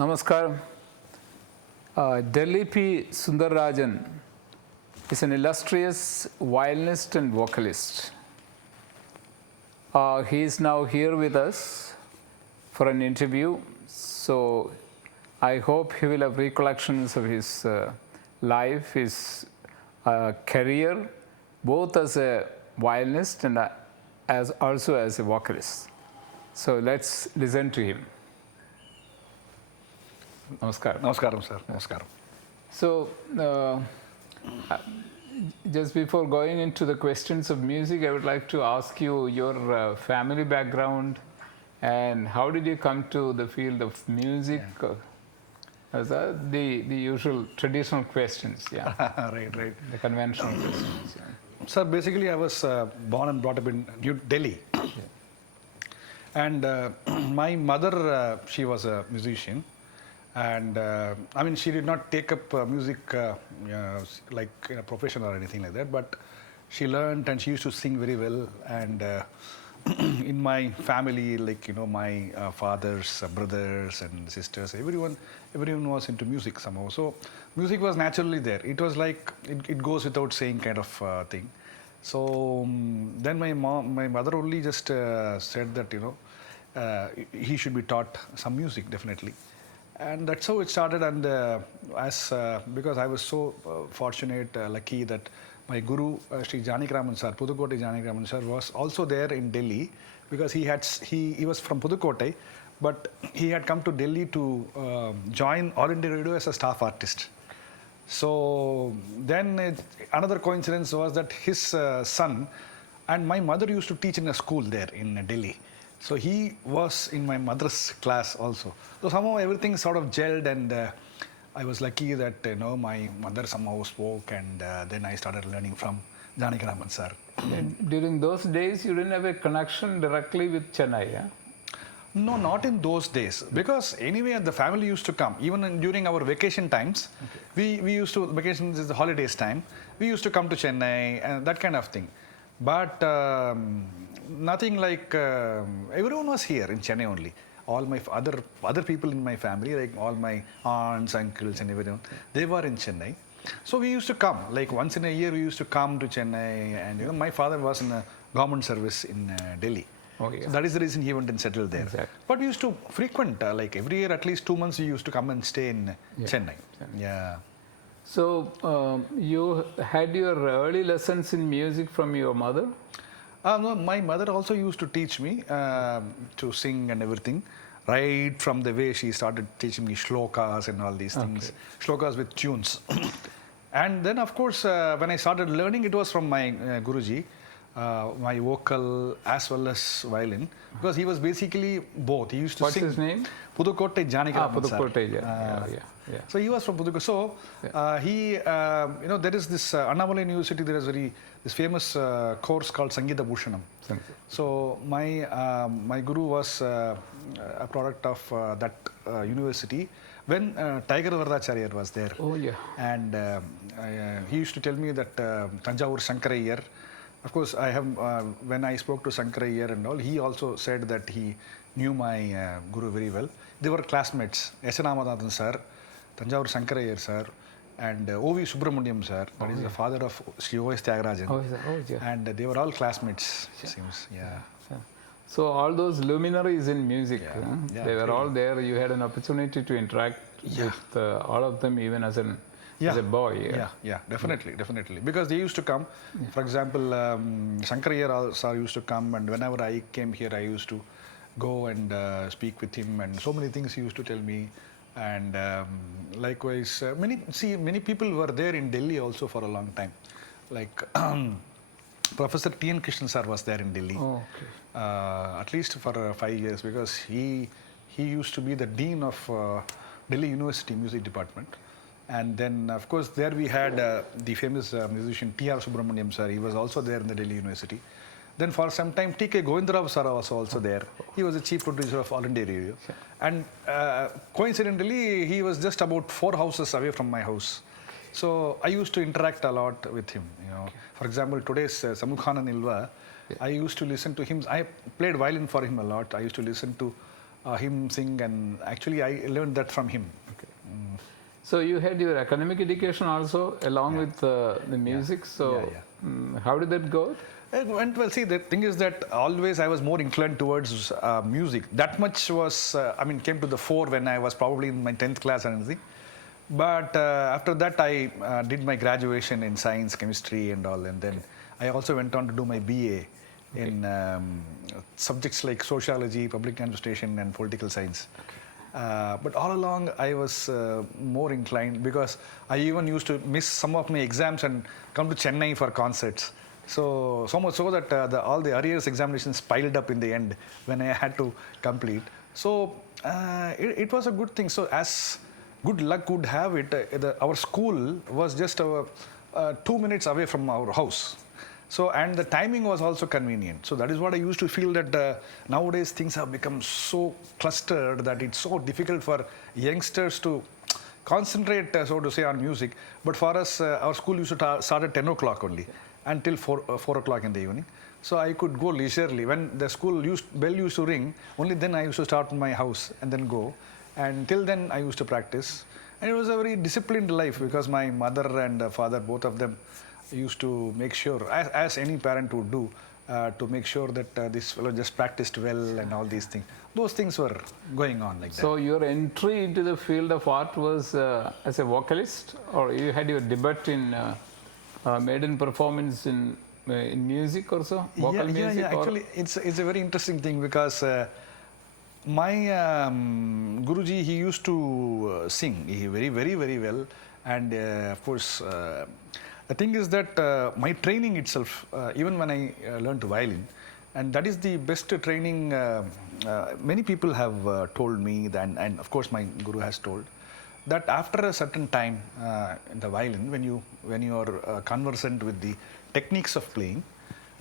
Namaskar. Delhi P. Sunder Rajan is an illustrious violinist and vocalist. He is now here with us for an interview. So I hope he will have recollections of his life, his career, both as a violinist and also as a vocalist. So let's listen to him. Namaskar. Namaskaram, sir. Namaskaram. So, just before going into the questions of music, I would like to ask you your family background and how did you come to the field of music? As the usual traditional questions, yeah. Right. The conventional questions. Yeah. Sir, basically I was born and brought up in New Delhi. Yeah. And my mother, she was a musician. And I mean, she did not take up music like in a profession or anything like that, but she learned and she used to sing very well. And in my family, like, you know, my father's brothers and sisters, everyone was into music somehow. So music was naturally there. It was like, it goes without saying kind of thing. So then my mother only just said that, you know, he should be taught some music, definitely. And that's how it started. And because I was so fortunate, lucky that my guru, Sri Janakiraman sir, Pudukkottai Janakiraman sir, was also there in Delhi because he was from Pudukkottai, but he had come to Delhi to join All India Radio as a staff artist. So then another coincidence was that his son and my mother used to teach in a school there in Delhi. So he was in my mother's class also. So somehow everything sort of gelled, and I was lucky that, you know, my mother somehow spoke, and then I started learning from Janakiraman sir. And during those days, you didn't have a connection directly with Chennai, yeah? No, not in those days, because anyway the family used to come even during our vacation times. Okay. We used to, vacations is the holidays time, we used to come to Chennai and that kind of thing. But nothing like everyone was here in Chennai only. All my other people in my family, like all my aunts, uncles, and everyone, they were in Chennai. So we used to come, like once in a year we used to come to Chennai, and you know, my father was in a government service in Delhi. Oh, yeah. So that is the reason he went and settled there. Exactly. But we used to frequent, like every year at least 2 months we used to come and stay in Chennai. Yeah. So you had your early lessons in music from your mother? No, my mother also used to teach me to sing and everything. Right from the way she started teaching me shlokas and all these things. Shlokas with tunes. And then of course when I started learning, it was from my Guruji. My vocal as well as violin, because he was basically both. He used to sing. What's his name? Pudukkottai Janakiraman sir. Pudukkottai, yeah. So he was from Pudukkottai. So he, you know, there is this Ankamali University. There is this famous course called Sangeeta Bhushanam. So my guru was a product of that university when Tiger Varadacharya was there. Oh yeah. And he used to tell me that Tanjavur Shankaraiyer. Of course, I have when I spoke to Shankaraiyer and all, he also said that he knew my guru very well. They were classmates. S. Ramanathan sir, Tanjavur Shankaraiyer sir, and O.V. Subramaniam sir, that is the father of Sri O.S. Tyagarajan. Oh, yeah. And they were all classmates, it seems. Yeah. So all those luminaries in music, Yeah, they were all there. You had an opportunity to interact with all of them, even as a boy. Yeah, definitely. Because they used to come. For example, Shankaraiyer sir used to come, and whenever I came here, I used to go and speak with him, and so many things he used to tell me. And likewise, many people were there in Delhi also for a long time. Like Professor T.N. Krishnan sir was there in Delhi, at least for 5 years, because he used to be the dean of Delhi University Music Department. And then, of course, there we had the famous musician T.R. Subramaniam sir. He was also there in the Delhi University. Then for some time, T.K. Govindarao sir was also there. He was the chief producer of All India Radio. And coincidentally, he was just about 4 houses away from my house. So I used to interact a lot with him. You know, for example, today's Samukhana Nilva, I used to listen to him. I played violin for him a lot. I used to listen to him sing, and actually I learned that from him. So you had your academic education also along with the music. So how did that go? It went well. See, the thing is that always I was more inclined towards music. That much was, came to the fore when I was probably in my 10th class or anything. But after that, I did my graduation in science, chemistry and all. And then I also went on to do my BA in subjects like sociology, public administration and political science. But all along, I was more inclined because I even used to miss some of my exams and come to Chennai for concerts. So much so that all the arrears examinations piled up in the end when I had to complete. So it was a good thing. So as good luck would have it, our school was just 2 minutes away from our house. So, and the timing was also convenient. So that is what I used to feel, that nowadays things have become so clustered that it's so difficult for youngsters to concentrate, so to say, on music. But for us, our school used to start at 10 o'clock only until 4 o'clock in the evening. So I could go leisurely. When the school bell used to ring, only then I used to start in my house and then go. And till then I used to practice. And it was a very disciplined life because my mother and father, both of them, used to make sure, as any parent would do, to make sure that this fellow just practiced well and all these things. Those things were going on like that. So your entry into the field of art was as a vocalist, or you had your debut in maiden performance in music or so? Vocal music? Yeah. Actually, it's a very interesting thing because my Guruji, he used to sing very, very, very well. And of course, the thing is that my training itself, even when I learned violin, and that is the best training many people have told me, and of course my Guru has told, that after a certain time in the violin, when you are conversant with the techniques of playing,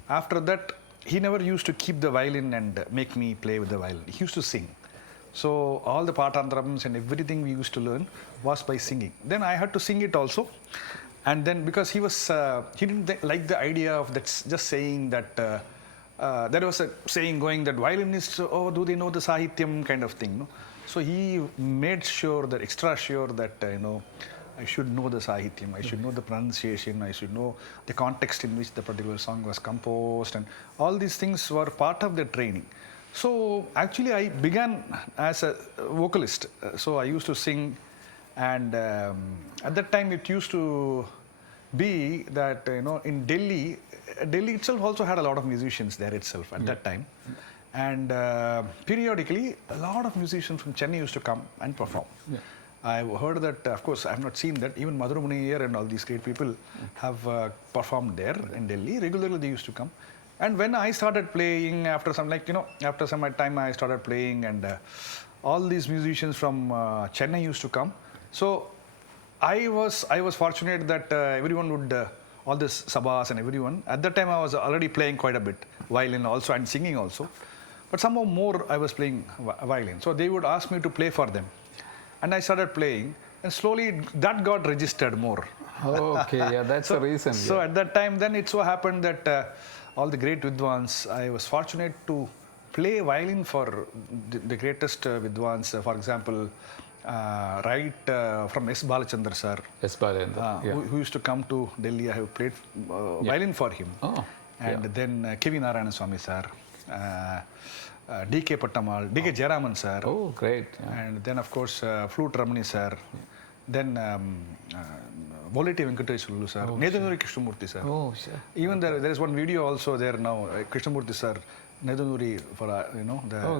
after that, he never used to keep the violin and make me play with the violin. He used to sing. So all the patantrams and everything we used to learn was by singing. Then I had to sing it also. And then because he didn't like the idea of that, just saying that, there was a saying going that violinists, do they know the sahityam kind of thing. No? So he made sure, that extra sure that, I should know the sahityam, I should know the pronunciation, I should know the context in which the particular song was composed, and all these things were part of the training. So actually I began as a vocalist. So I used to sing, and at that time it used to be that, in Delhi itself also had a lot of musicians there itself at that time. And periodically, a lot of musicians from Chennai used to come and perform. Yeah. I've heard that, of course, I have not seen that. Even Madhur Muniyar and all these great people have performed there in Delhi. Regularly, they used to come. And when I started playing, after some time, I started playing, and all these musicians from Chennai used to come. So I was fortunate that everyone would, all this sabas and everyone. At that time, I was already playing quite a bit, violin also and singing also. But somehow more I was playing violin. So they would ask me to play for them. And I started playing, and slowly that got registered more. Okay, yeah, that's the reason. So at that time, then it so happened that all the great Vidwans, I was fortunate to play violin for the greatest Vidwans. For example, right from S. Balachandra sir. S. Balachandra, who used to come to Delhi. I have played violin for him. Oh, and then K.V. Narayana Swami sir. D.K. Pattamal, D.K. Jayaraman sir. Oh, great. Yeah. And then, of course, Flute Ramani sir. Then Volati Venkateshwarlu sir. Nedanuri Krishnamurti sir. Oh, sure. Even there is one video also there now, Krishnamurti sir, Nedanuri, for,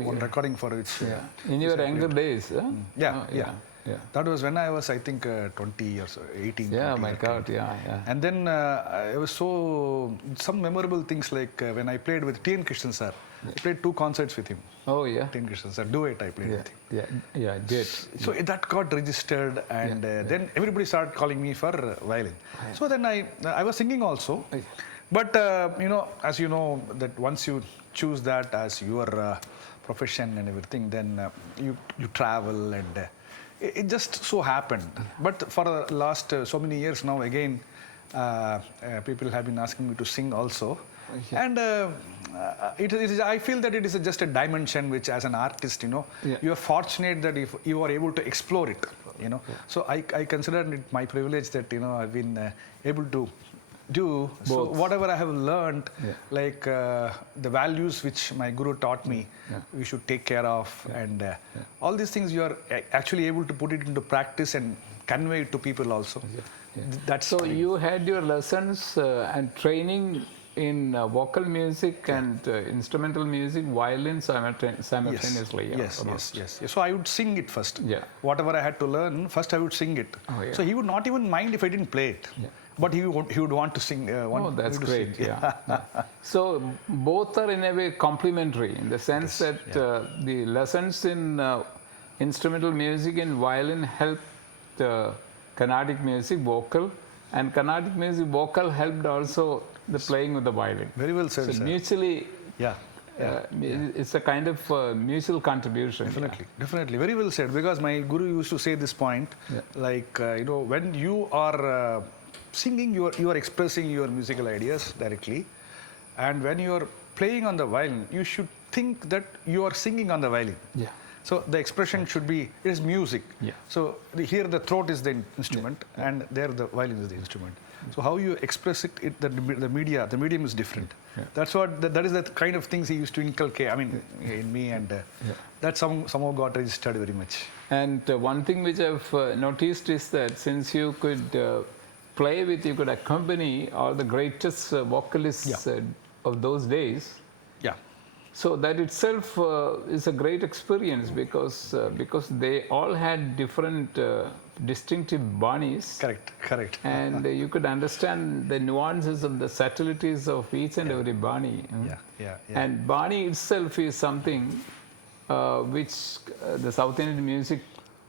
one recording for its... In your younger days, huh? Yeah. That was when I was, I think, 20 years, 18. Yeah, my God, yeah. And then it was some memorable things like when I played with T.N. Krishnan sir. I played 2 concerts with him. Oh, yeah. T.N. Krishnan sir, duet I played with him. Yeah, good. So that got registered, and then everybody started calling me for violin. So then I was singing also. But, as you know, that once you choose that as your profession and everything, then you travel, and it just so happened. But for the last so many years now, again, people have been asking me to sing also. And it is, I feel that it is just a dimension which, as an artist, you are fortunate that if you are able to explore it, So I consider it my privilege that I've been able to do. Both. So whatever I have learned, like the values which my guru taught me, we should take care of, and all these things you are actually able to put it into practice and convey it to people also. That's so you had your lessons and training in vocal music and instrumental music, violin simultaneously. Yes. So I would sing it first. Yeah. Whatever I had to learn, first I would sing it. So he would not even mind if I didn't play it. But he would want to sing. That's great. Yeah. So both are in a way complementary in the sense that the lessons in instrumental music and violin helped Carnatic music vocal, and Carnatic music vocal helped also the playing with the violin. Very well said, so sir. Mutually, it's a kind of mutual contribution. Definitely. Very well said. Because my guru used to say this point, like when you are singing, you are expressing your musical ideas directly, and when you are playing on the violin, you should think that you are singing on the violin. So the expression should be, it is music. So here the throat is the instrument, and there the violin is the instrument. So how you express it, the medium is different. That's what, that is the kind of things he used to inculcate, in me, and that somehow got registered very much. And one thing which I've noticed is that since you could play with, you could accompany all the greatest vocalists of those days. So that itself is a great experience because they all had different distinctive banis. Correct. And you could understand the nuances of the subtleties of each and every bani. And bani itself is something which the South Indian music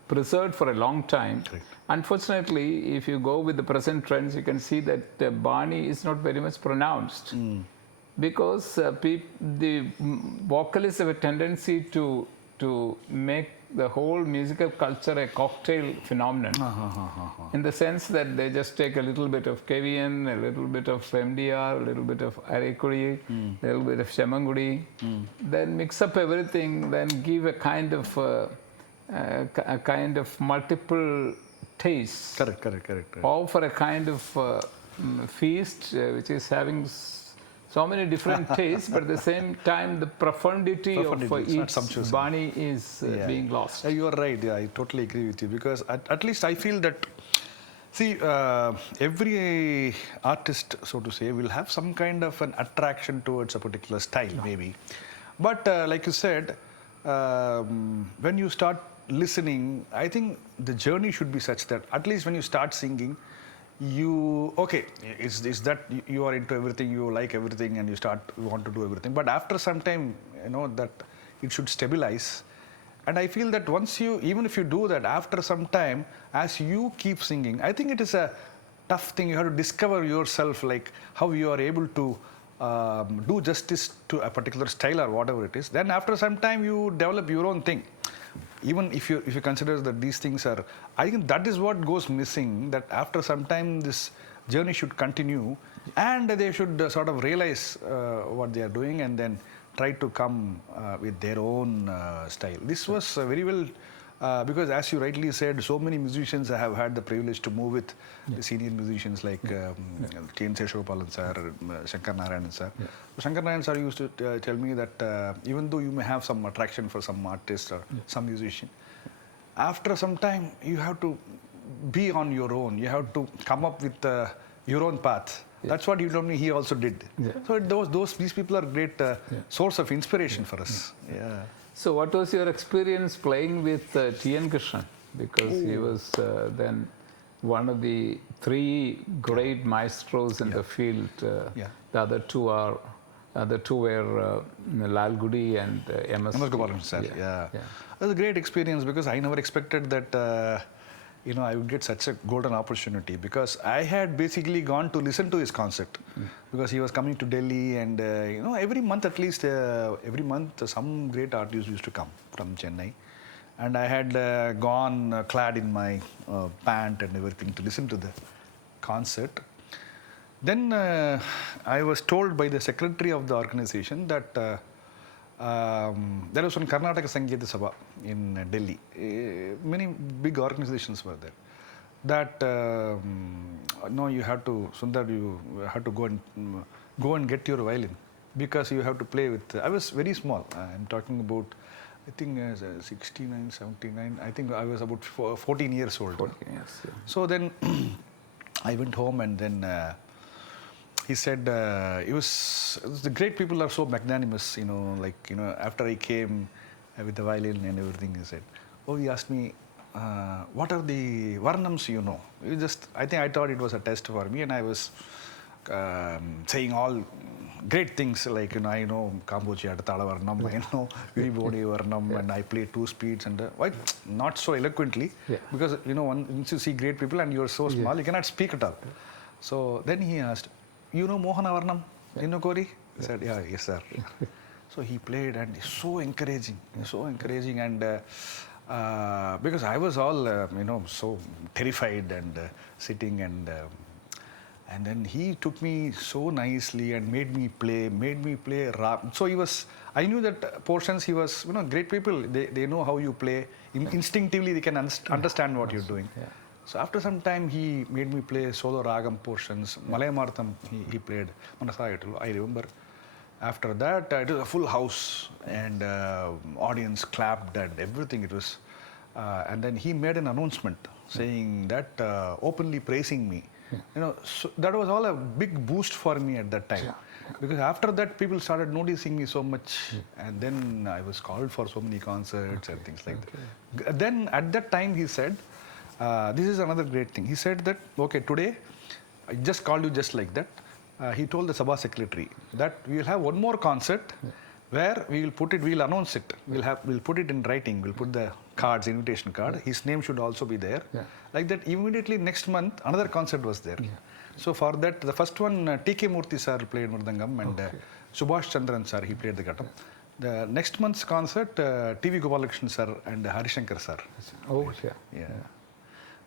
preserved for a long time. Unfortunately, if you go with the present trends, you can see that the bani is not very much pronounced. Because the vocalists have a tendency to make the whole musical culture a cocktail phenomenon. In the sense that they just take a little bit of KVN, a little bit of MDR, a little bit of Arekuri, a little bit of Shemangudi, then mix up everything, then give a kind of multiple tastes. Correct. All for a kind of feast which is having so many different tastes, but at the same time, the profundity of each bani is being lost. You are right. I totally agree with you, because at least I feel that, see, every artist, so to say, will have some kind of an attraction towards a particular style, maybe. But like you said, when you start listening, I think the journey should be such that at least when you start singing, is that you are into everything, you like everything, and you want to do everything. But after some time, that it should stabilize. And I feel that even if you do that, after some time, as you keep singing, I think it is a tough thing. You have to discover yourself, like how you are able to do justice to a particular style or whatever it is. Then after some time, you develop your own thing. Even if you consider that these things are, I think that is what goes missing, that after some time this journey should continue, and they should sort of realize what they are doing, and then try to come with their own style. This was very well, because as you rightly said, so many musicians have had the privilege to move with the senior musicians like T.N. Seshopalan sir, Shankar Narayanan sir. Shankar Narayanan sir used to tell me that even though you may have some attraction for some artist or some musician, after some time you have to be on your own. You have to come up with your own path. That's what you told me he also did. So these people are great source of inspiration for us. So what was your experience playing with T.N. Krishnan? Because he was then one of the three great maestros in the field. The other two were Lal Gudi and M.S. Gopalan sir. It was a great experience, because I never expected that I would get such a golden opportunity, because I had basically gone to listen to his concert, because he was coming to Delhi, and every month at least, some great artists used to come from Chennai, and I had gone clad in my pant and everything to listen to the concert. Then I was told by the secretary of the organization that there was one Karnataka Sangeeta Sabha in Delhi. Many big organizations were there. That no, you have to, Sundar, you have to go and get your violin because you have to play with. I was very small. I'm talking about, I think 69, 79. I think I was about 14 years old. 14 years. Yeah. So then I went home and then he said, the great people are so magnanimous, after I came with the violin and everything, he said, he asked me, what are the varnams you know? I thought it was a test for me, and I was saying all great things like, I know Kambuchi Tala Varnam, I know Viribodi Varnam, and I play 2 speeds, and not so eloquently, because, once you see great people and you are so small, you cannot speak at all. So then he asked, you know Mohana Varnam? You know Kori? I said, yes, sir. So he played, and so encouraging, and because I was all, so terrified and sitting, and then he took me so nicely and made me play Raga. So I knew that portions he was, great people, they know how you play. Instinctively they can understand what you're doing. Yeah. So after some time he made me play solo Ragam portions. Malayamartham he played. I remember. After that, it was a full house, and audience clapped and everything. It was, and then he made an announcement saying that, openly praising me. So that was all a big boost for me at that time, because after that people started noticing me so much, and then I was called for so many concerts and things like that. Then at that time he said, this is another great thing. He said that, okay, today I just called you just like that. He told the Sabha secretary that we will have one more concert where we will announce it. We'll put it in writing. We'll put the cards, invitation card. His name should also be there. Like that, immediately next month, another concert was there. So for that, the first one, T.K. Murthy sir played Mridangam, and Subhash Chandran sir, he played the Ghatam. The next month's concert, T.V. Gopalakrishnan sir and Harishankar sir. Oh, yeah.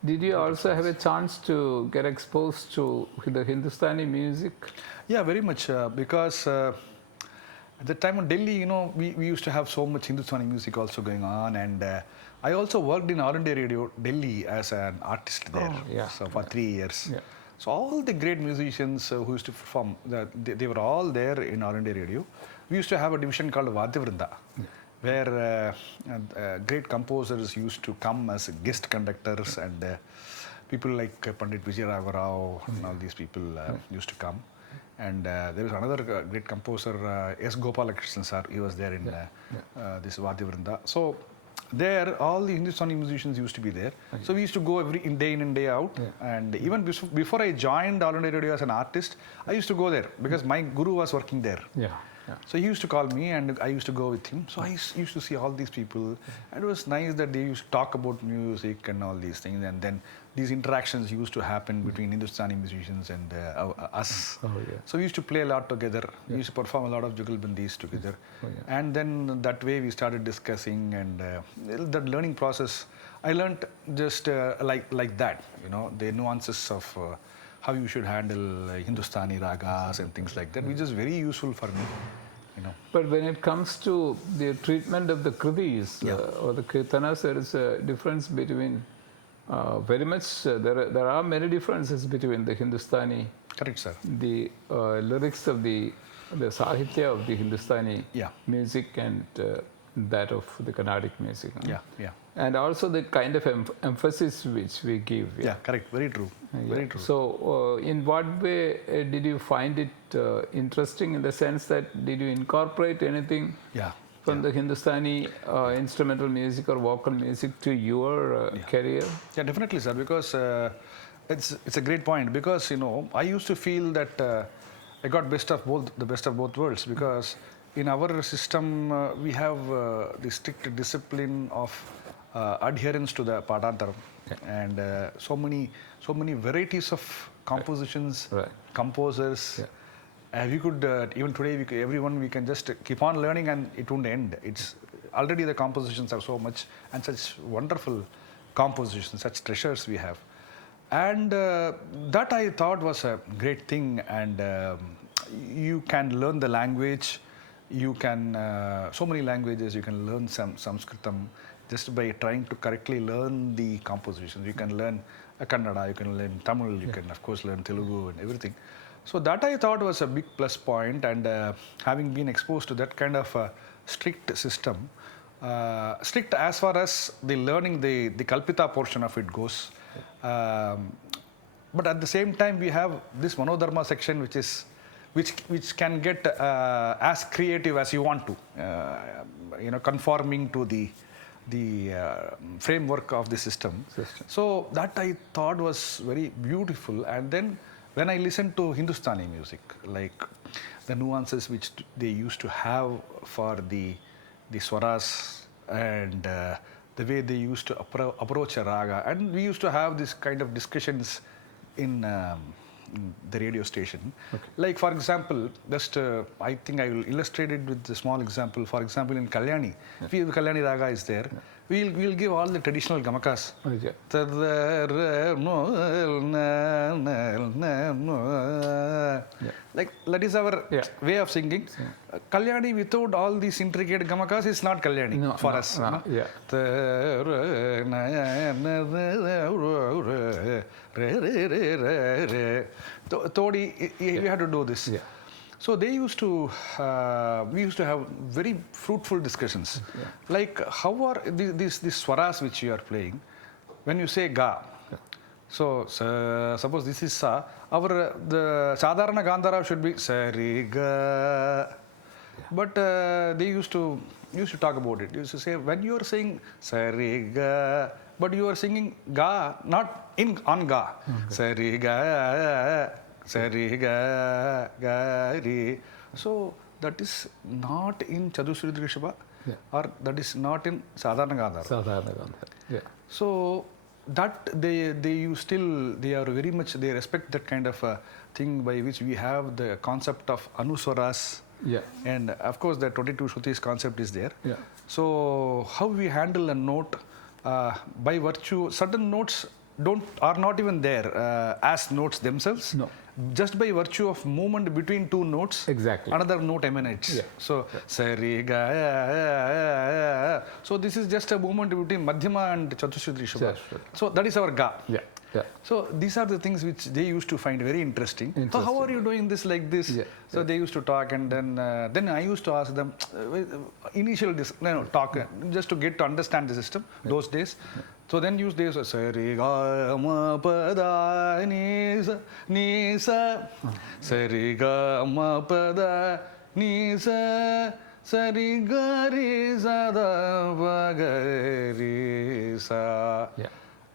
Did you also have a chance to get exposed to the Hindustani music? Yeah, very much, because at the time in Delhi, we used to have so much Hindustani music also going on, and I also worked in All India Radio Delhi as an artist there, for 3 years. Yeah. So all the great musicians who used to perform, they were all there in All India Radio. We used to have a division called Vadyavrinda, where great composers used to come as guest conductors, and people like Pandit Vijay Raghav Rao and all these people used to come. And there was another great composer, S. Gopalakrishnan sir, he was there in this Vadyavrinda. So there, all the Hindustani musicians used to be there. So we used to go day in and day out. And even before I joined All India Radio as an artist, I used to go there because my guru was working there. So he used to call me, and I used to go with him. So I used to see all these people, and it was nice that they used to talk about music and all these things, and then these interactions used to happen between Hindustani musicians and us. So we used to play a lot together. We used to perform a lot of jugalbandis together, and then that way we started discussing, and that learning process, I learned just like that, the nuances of how you should handle Hindustani ragas and things like that, which is very useful for me. But when it comes to the treatment of the kritis or the kirtanas, there is a difference between very much. There are many differences between the Hindustani, correct, sir, the lyrics of the sahitya of the Hindustani music and that of the Carnatic music. And also the kind of emphasis which we give. Correct. Very true. Very true. So, in what way did you find it interesting, in the sense that did you incorporate anything from the Hindustani instrumental music or vocal music to your career? Yeah, definitely, sir. Because it's a great point. Because I used to feel that I got the best of both worlds. Because in our system we have the strict discipline of adherence to the Padantaram, and so many varieties of compositions, composers. We could even today, everyone we can just keep on learning, and it won't end. It's already the compositions are so much, and such wonderful compositions, such treasures we have. And that I thought was a great thing. And you can learn the language. You can, so many languages, you can learn some Sanskritam just by trying to correctly learn the compositions. You can learn Kannada, you can learn Tamil, you can of course learn Telugu and everything. So that I thought was a big plus point, and having been exposed to that kind of strict system, strict as far as the learning the Kalpita portion of it goes. But at the same time, we have this Manodharma section, which can get as creative as you want to, conforming to the framework of the system. So that I thought was very beautiful. And then when I listened to Hindustani music, like the nuances which they used to have for the swaras, and the way they used to approach a raga, and we used to have this kind of discussions in the radio station. Okay. Like for example, just I think I will illustrate it with a small example. For example, in Kalyani, if the Kalyani raga is there, we'll give all the traditional gamakas. Okay. Like that is our way of singing. Kalyani without all these intricate gamakas is not Kalyani for us. Todi, you have to do this. So they used to, we used to have very fruitful discussions. Like how are these swaras which you are playing, when you say ga, so suppose this is sa, the sadharana gandhara should be sa re ga, but they used to talk about it. They used to say when you are saying sa re ga, but you are singing ga, not on ga, sa re ga. Sari ga ga ri. So that is not in Chatushriti Rishabha, or that is not in Sadharana Gandhara. So that they are very much, they respect that kind of thing by which we have the concept of Anuswaras. And of course the 22 Shrutis concept is there. So how we handle a note, by virtue, certain notes are not even there as notes themselves. No. Just by virtue of movement between two notes, another note emanates. So, Sari Ga. So this is just a movement between Madhyama and Chatushriti Rishabha. So that is our Ga. So these are the things which they used to find very interesting. So how are you doing this like this? So they used to talk, and then I used to ask them initial talk just to get to understand the system those days. So then use this Sari Ga Ma Pa Da Ni Sa Ni Sa Sari Ga Ma Pa Da Ni Sa Sari Ga Ri Sa Da Pa Ga Ri Sa.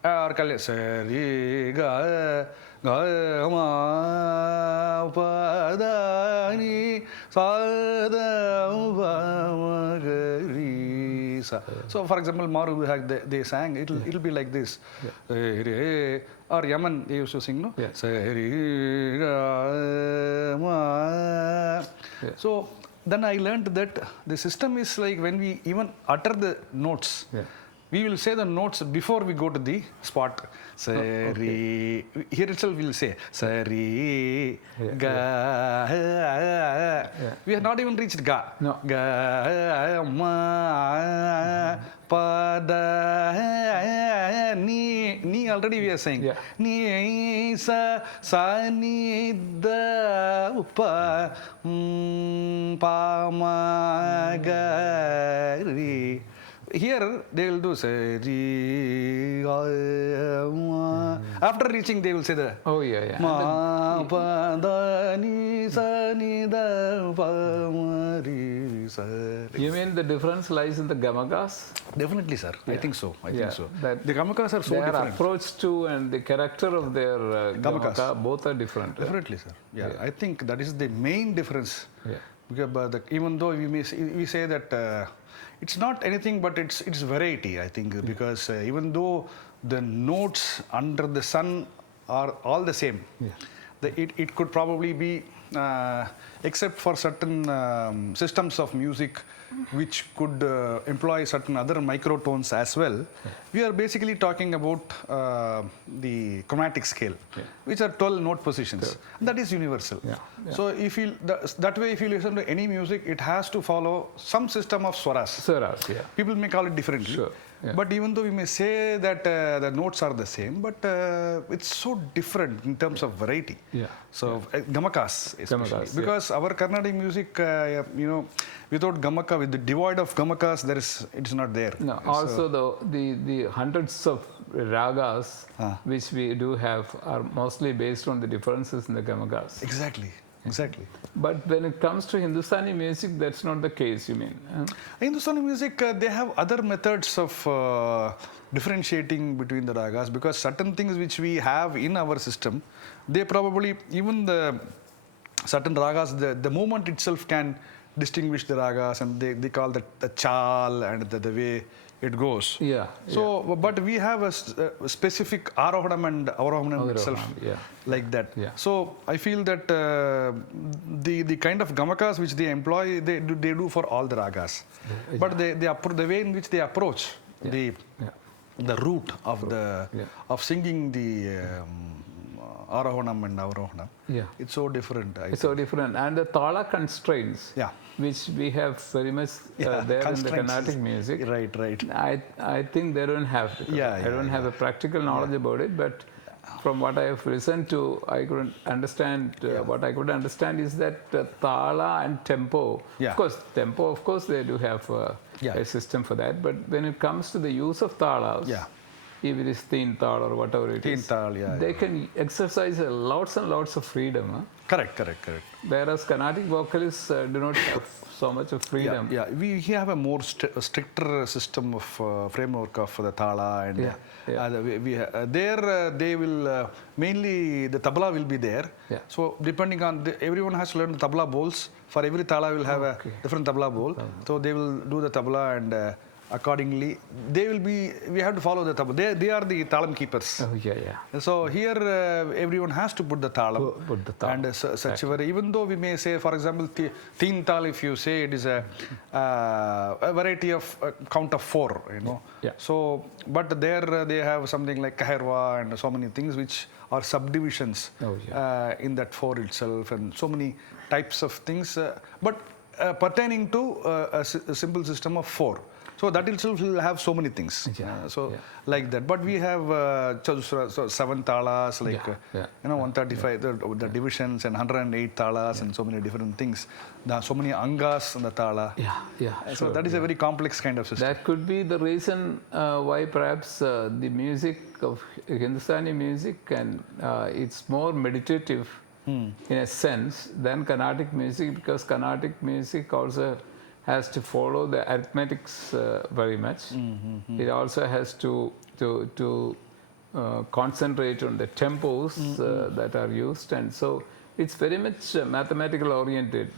Or Sari Ga Ga Ma Pa Da Ni Sa Da Pa Ma Ga Ri. So, for example, Maru they sang, it'll be like this. Or Yaman, they used to sing, no? So, then I learned that the system is like when we even utter the notes, we will say the notes before we go to the spot. Sari. Here itself we will say Sari Ga. We have not even reached Ga. Ga Ma Pa Da Ni already we are saying. Ni Sa Sa Ni Da Pa Pa Ma Ga Ri. Here they will do Sari Ga. After reaching, they will say the Ma Pa Da Ni Sa Ni Da Pa Ma Ri Sa. You mean the difference lies in the gamakas? Definitely, sir. I think so. I think so. The gamakas are so different. Their approach to and the character of their gamaka, both are different. Definitely, sir. I think that is the main difference. Because even though we say that it's not anything but it's variety, I think, because even though the notes under the sun are all the same, it could probably be, except for certain systems of music which could employ certain other microtones as well. We are basically talking about the chromatic scale, which are 12 note positions. That is universal. So if you that way, if you listen to any music, it has to follow some system of swaras. People may call it differently. Sure. But even though we may say that the notes are the same, but it's so different in terms of variety. So gamakas especially, because our Carnatic music, without gamaka, with the devoid of gamakas, it's not there. No. Also, the hundreds of ragas which we do have are mostly based on the differences in the gamakas. Exactly. But when it comes to Hindustani music, that's not the case, you mean? Hindustani music, they have other methods of differentiating between the ragas, because certain things which we have in our system, they probably, even the certain ragas, the movement itself can distinguish the ragas, and they call that the chal and the way it goes. So, but we have a specific arohanam and avarohanam itself like that. So I feel that the kind of gamakas which they employ, they do for all the ragas. But the way in which they approach the root of singing the arohanam and avarohanam, it's so different. It's so different, and the tala constraints, which we have very much there in the Carnatic music. Right. I think they don't have. I don't have a practical knowledge about it, but from what I have listened to, I couldn't understand. What I could understand is that tala and tempo. Of course, they do have a system for that. But when it comes to the use of talas, if it is teen tal or whatever it is, they can exercise lots and lots of freedom. Correct. Whereas Carnatic vocalists do not have so much of freedom. We have a more stricter system of framework of the tala, and they will mainly the tabla will be there. So depending on everyone has to learn the tabla bowls. For every tala will have a different tabla bowl. So they will do the tabla, and accordingly we have to follow the tabla. They are the talam keepers. So here everyone has to put the talam. And such a even though we may say, for example, teen tal, if you say it is a variety of count of 4, So, but there they have something like kaherwa and so many things which are subdivisions in that 4 itself, and so many types of things, but pertaining to a simple system of 4. So that itself will have so many things. Like that. But we have 7 talas, like 135 the divisions, and 108 talas, and so many different things. There are so many angas in the tala. So that is a very complex kind of system. That could be the reason why perhaps the music of Hindustani music, and it's more meditative in a sense than Carnatic music, because Carnatic music also has to follow the arithmetics very much. It also has to concentrate on the tempos that are used, and so it's very much mathematical oriented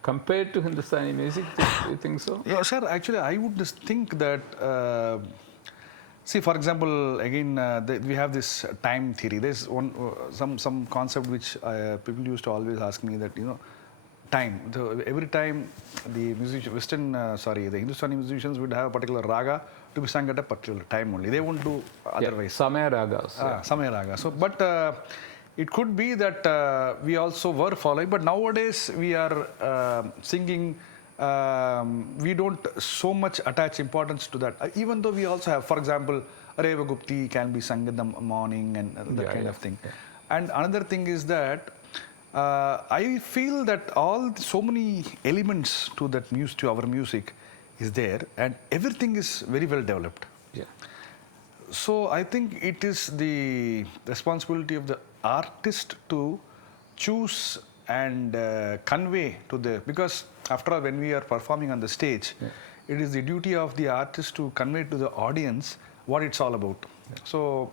compared to Hindustani music. Do you think so? Yeah, sir. Actually, I would just think that. See, for example, again, we have this time theory. There's some concept which people used to always ask me that time. So every time the Hindustani musicians would have a particular raga to be sung at a particular time only. They won't do otherwise. Saaya ragas. Saaya raga. So, but it could be that we also were following, but nowadays we are singing. We don't so much attach importance to that. Even though we also have, for example, Reva Gupti can be sung in the morning and that kind of thing. And another thing is that I feel that so many elements to that to our music is there, and everything is very well developed. So I think it is the responsibility of the artist to choose and convey to because after all, when we are performing on the stage, it is the duty of the artist to convey to the audience what it's all about. So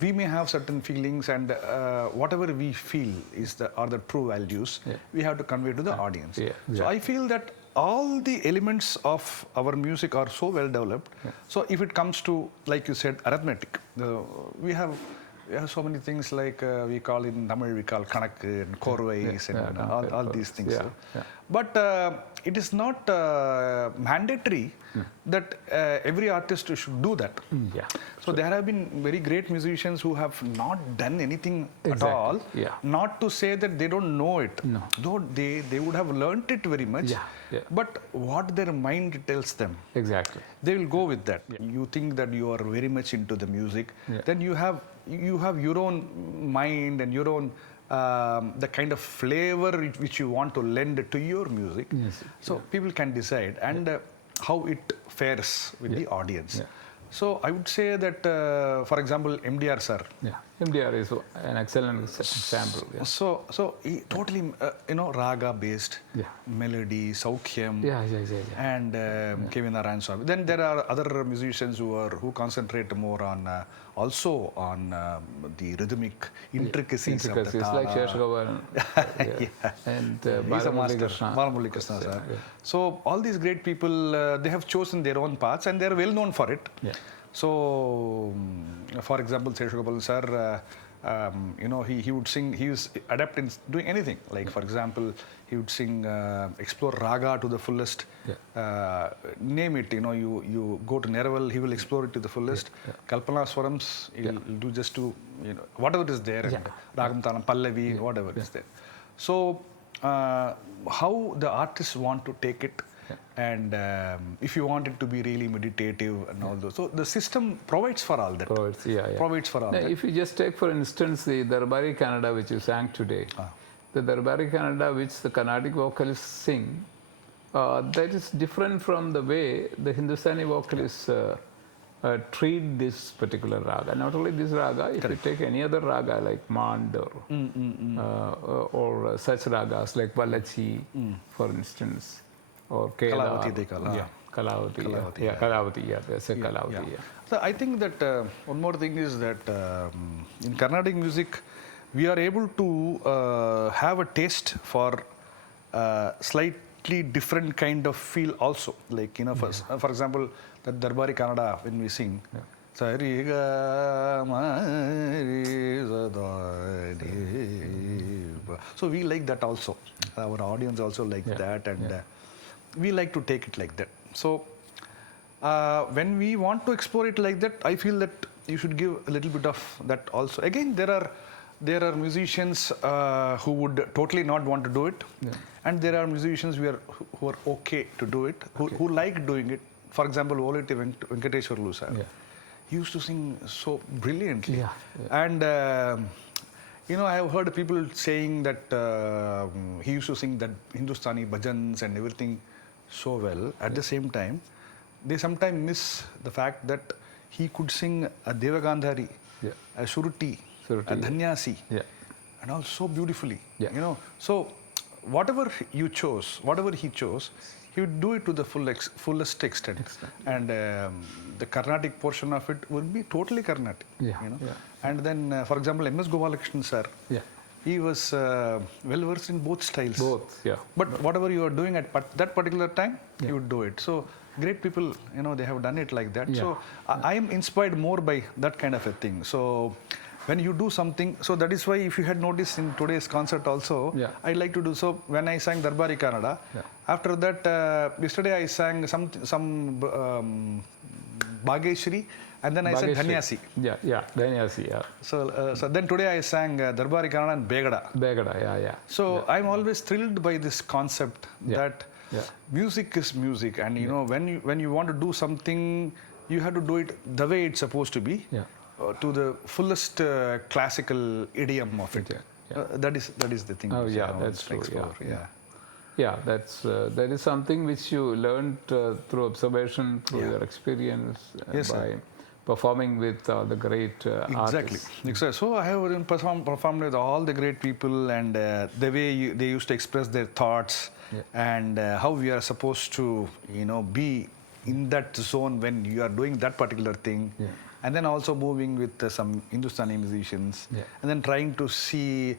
we may have certain feelings, and whatever we feel are the true values, we have to convey to the audience. So I feel that all the elements of our music are so well developed. So if it comes to, like you said, arithmetic, we have Yeah, so many things like we call in Tamil, we call Kanakku and Korvais and all these things. Yeah, yeah. But it is not mandatory that every artist should do that. Yeah. So there have been very great musicians who have not done anything at Exactly, all. yeah. Not to say that they don't know it. No. Though they would have learnt it very much. Yeah, yeah. But what their mind tells them, Exactly. they will go with that. You think that you are very much into the music, then you have your own mind and your own the kind of flavor which you want to lend to your music. Yes, So people can decide and how it fares with the audience. Yeah. So I would say that, for example, MDR sir. Yeah. MDR is an excellent example. Yeah. So he totally, raga based, melody, Saukhyam, Yeah. and Kaladharan Swami. Then there are other musicians who concentrate more on also on the rhythmic intricacies of the Intricacies like Sheshagavan and He's a master, Krishna. Balamurali Krishna sir. So all these great people, they have chosen their own paths and they are well known for it. Yeah. So, for example, Sheshagavan sir, he would sing, he was adept in doing anything. Like, for example, he would sing, explore raga to the fullest. Name it, you go to Neraval, he will explore it to the fullest. Kalpana Swarams, he'll do just to, whatever is there. Ragam, Talam, Pallavi, whatever is there. So, how the artists want to take it. And if you want it to be really meditative and all those, so the system provides for all that. Provides for all that. If you just take, for instance, the Darbari Kannada which you sang today, the Darbari Kannada which the Carnatic vocalists sing, that is different from the way the Hindustani vocalists treat this particular raga. Not only this raga, if you take any other raga like Mand or such ragas like Valachi, for instance. Or Kalavati, they call it. Kalavati, that's a Kalavati. So I think that one more thing is that in Carnatic music, we are able to have a taste for slightly different kind of feel also. Like, for example, that Darbari Kannada, when we sing, so we like that also. Our audience also like that, and we like to take it like that. So when we want to explore it like that, I feel that you should give a little bit of that also. Again, there are musicians who would totally not want to do it, and there are musicians who are okay to do it, who like doing it. For example, Volati Venkateshwarlu sir, he used to sing so brilliantly, and I have heard people saying that he used to sing that Hindustani bhajans and everything so well. At the same time, they sometimes miss the fact that he could sing a Devagandhari, a Suruti, a Dhanyasi, and all so beautifully. So whatever he chose, he would do it to the fullest extent. And the Carnatic portion of it would be totally Carnatic. And then, for example, M.S. Gopalakrishnan sir, he was well versed in both styles. But whatever you are doing at that particular time, he would do it. So great people, they have done it like that. So I am inspired more by that kind of a thing. So when you do something, so that is why if you had noticed in today's concert also, I like to do so. When I sang Darbari Kannada, after that, yesterday I sang some Bhageshri, and then I sang Dhanyasi. Dhanyasi, So then today I sang Darbari Kannada and Begada. So I'm always thrilled by this concept that music is music, and when you want to do something, you have to do it the way it's supposed to be, to the fullest classical idiom of it. That is the thing. That's true. That is something which you learned through observation, through your experience, by performing with the great artists. Exactly. So I have performed with all the great people, and the way they used to express their thoughts, and how we are supposed to, be in that zone when you are doing that particular thing. Yeah. And then also moving with some Hindustani musicians, Yeah. and then trying to see,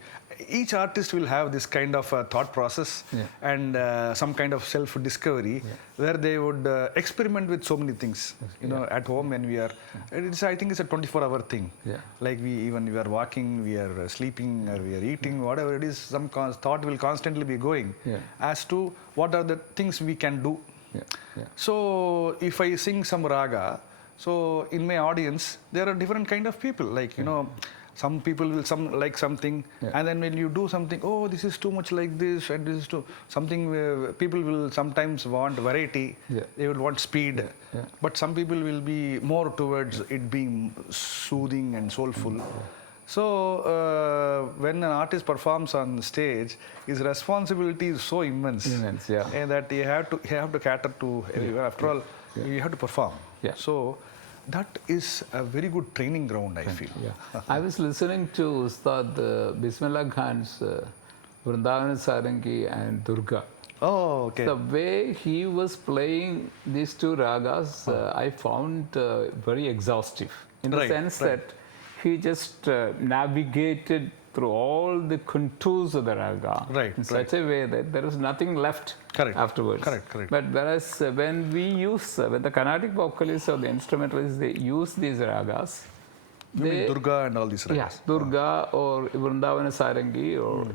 each artist will have this kind of thought process and some kind of self-discovery where they would experiment with so many things. You know, at home when we are, I think it's a 24-hour thing. Yeah. Like we are walking, we are sleeping, or we are eating, whatever it is, some thought will constantly be going as to what are the things we can do. Yeah. Yeah. So if I sing some raga, so in my audience, there are different kind of people. Like, you know, some people will like something, and then when you do something, oh, this is too much like this, and this is too something. People will sometimes want variety. Yeah. They will want speed, but some people will be more towards it being soothing and soulful. So when an artist performs on stage, his responsibility is so immense, and that you have to cater to everyone. After all, you have to perform. Yeah. So that is a very good training ground, I feel. Yeah. I was listening to Ustad Bismillah Khan's Vrindavana Sarangi and Durga. Oh, okay. The way he was playing these two ragas, I found very exhaustive, in the sense that he just navigated through all the contours of the raga in such a way that there is nothing left afterwards. Correct. But whereas when the Carnatic vocalists or the instrumentalists, they use these ragas, Durga and all these ragas. Yes, Durga or Vrindavana Sarangi or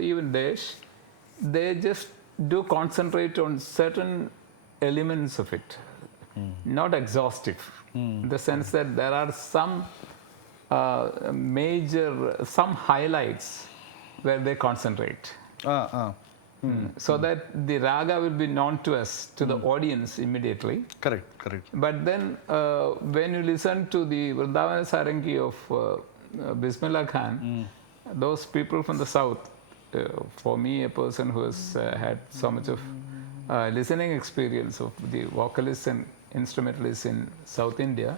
even Desh, they just do concentrate on certain elements of it, not exhaustive, in the sense that there are some some highlights where they concentrate. So that the raga will be known to us, to the audience immediately. Correct. But then when you listen to the Vrindavana Sarangi of Bismillah Khan, those people from the south, for me, a person who has had so much of listening experience of the vocalists and instrumentalists in South India,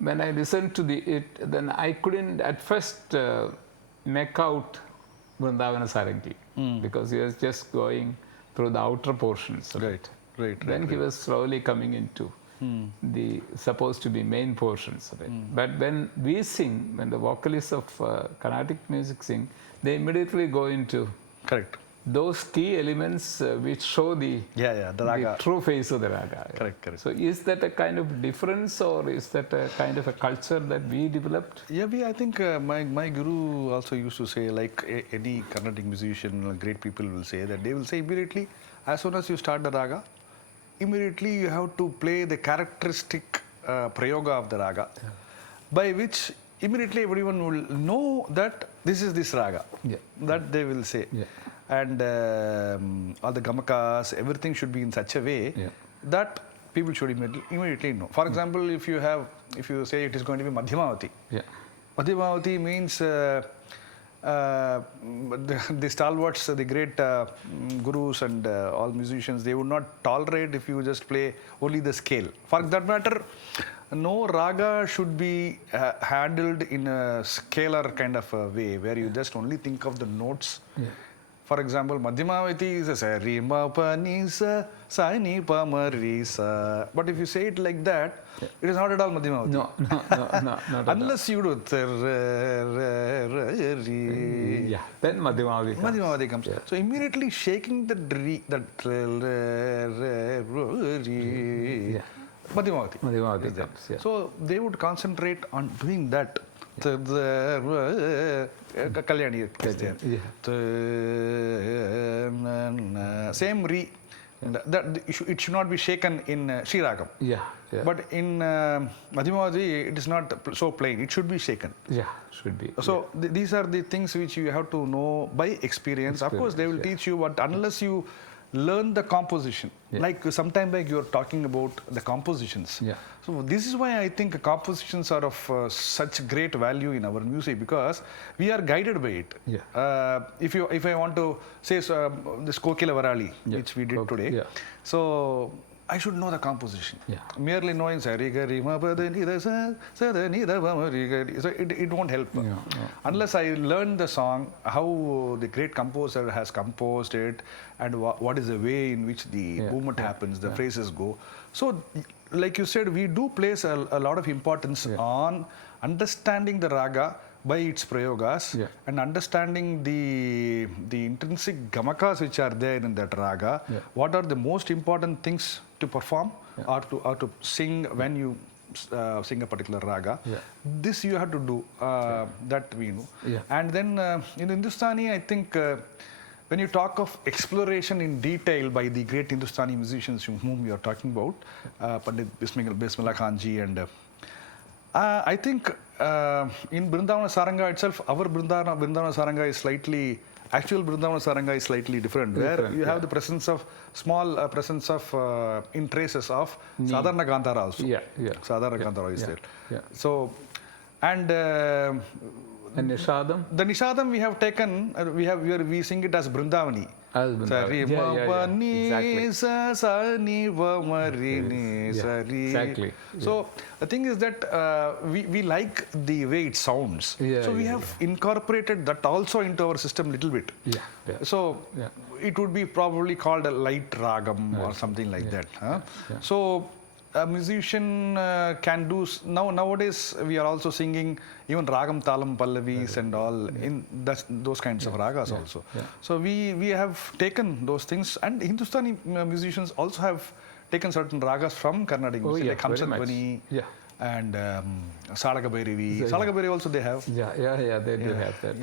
when I listened to it, then I couldn't at first make out Vrindavana Sarangi because he was just going through the outer portions of it. Then he was slowly coming into the supposed to be main portions of it. But when we sing, when the vocalists of Carnatic music sing, they immediately go into those key elements which show the true face of the raga. Correct. So is that a kind of difference, or is that a kind of a culture that we developed? Yeah, I think my guru also used to say, like any Carnatic musician, great people will say that they will say immediately, as soon as you start the raga, immediately you have to play the characteristic prayoga of the raga, by which immediately everyone will know that this is this raga. That they will say. And all the gamakas, everything should be in such a way that people should immediately know. For example, if you say it is going to be Madhyamavati. Madhyamavati means the stalwarts, the great gurus and all musicians, they would not tolerate if you just play only the scale. For that matter, no raga should be handled in a scalar kind of a way where you just only think of the notes. For example, Madhyamavati is a sa re ma pa ni sa sa ni pa ma re sa. But if you say it like that, it is not at all Madhyamavati. No, not unless you do then Madhyamavati comes. So immediately shaking the Madhyamavati comes. So they would concentrate on doing that. Kalyani same re. That it should not be shaken in Sri Ragam. But in Madhyamavati, it is not so plain. It should be shaken. Should be. So these are the things which you have to know by experience. Of course, they will teach you, but unless you learn the composition, like sometime back you were talking about the compositions. So this is why I think compositions are of such great value in our music, because we are guided by it. If I want to say this Kokila Varali, which we did today, so I should know the composition. Yeah. Merely knowing sa re ga re ma pa da ni da sa da ni da ba ma re ga re. So it won't help. Yeah. Unless I learn the song, how the great composer has composed it, and what is the way in which the movement happens, the phrases go. So, like you said, we do place a lot of importance on understanding the raga by its prayogas and understanding the intrinsic gamakas which are there in that raga. What are the most important things to perform or to sing when you sing a particular raga? This you have to do, that we know. And then in Hindustani, I think when you talk of exploration in detail by the great Hindustani musicians whom you are talking about, Pandit Bismillah Khan ji, and I think in Brindavana Saranga itself, our Brindavana Saranga is slightly, actual Brindavana Saranga is slightly different, where you have the presence of, small presence of, in traces of Sadharana Gandhara also. Sadharana Gandhara is there. So, and Nishadam? the Nishadam we have taken, we sing it as Brindavani. Exactly. Exactly. So the thing is that we like the way it sounds. So we have incorporated that also into our system a little bit. So it would be probably called a light ragam or something like that. So a musician can do, nowadays we are also singing even ragam talam pallavis and all in those kinds of ragas also. So we have taken those things, and Hindustani musicians also have taken certain ragas from Carnatic music, like Hamsadvani and Sadaka Bhairavi. Sadaka Bhairavi also they have. They do have that.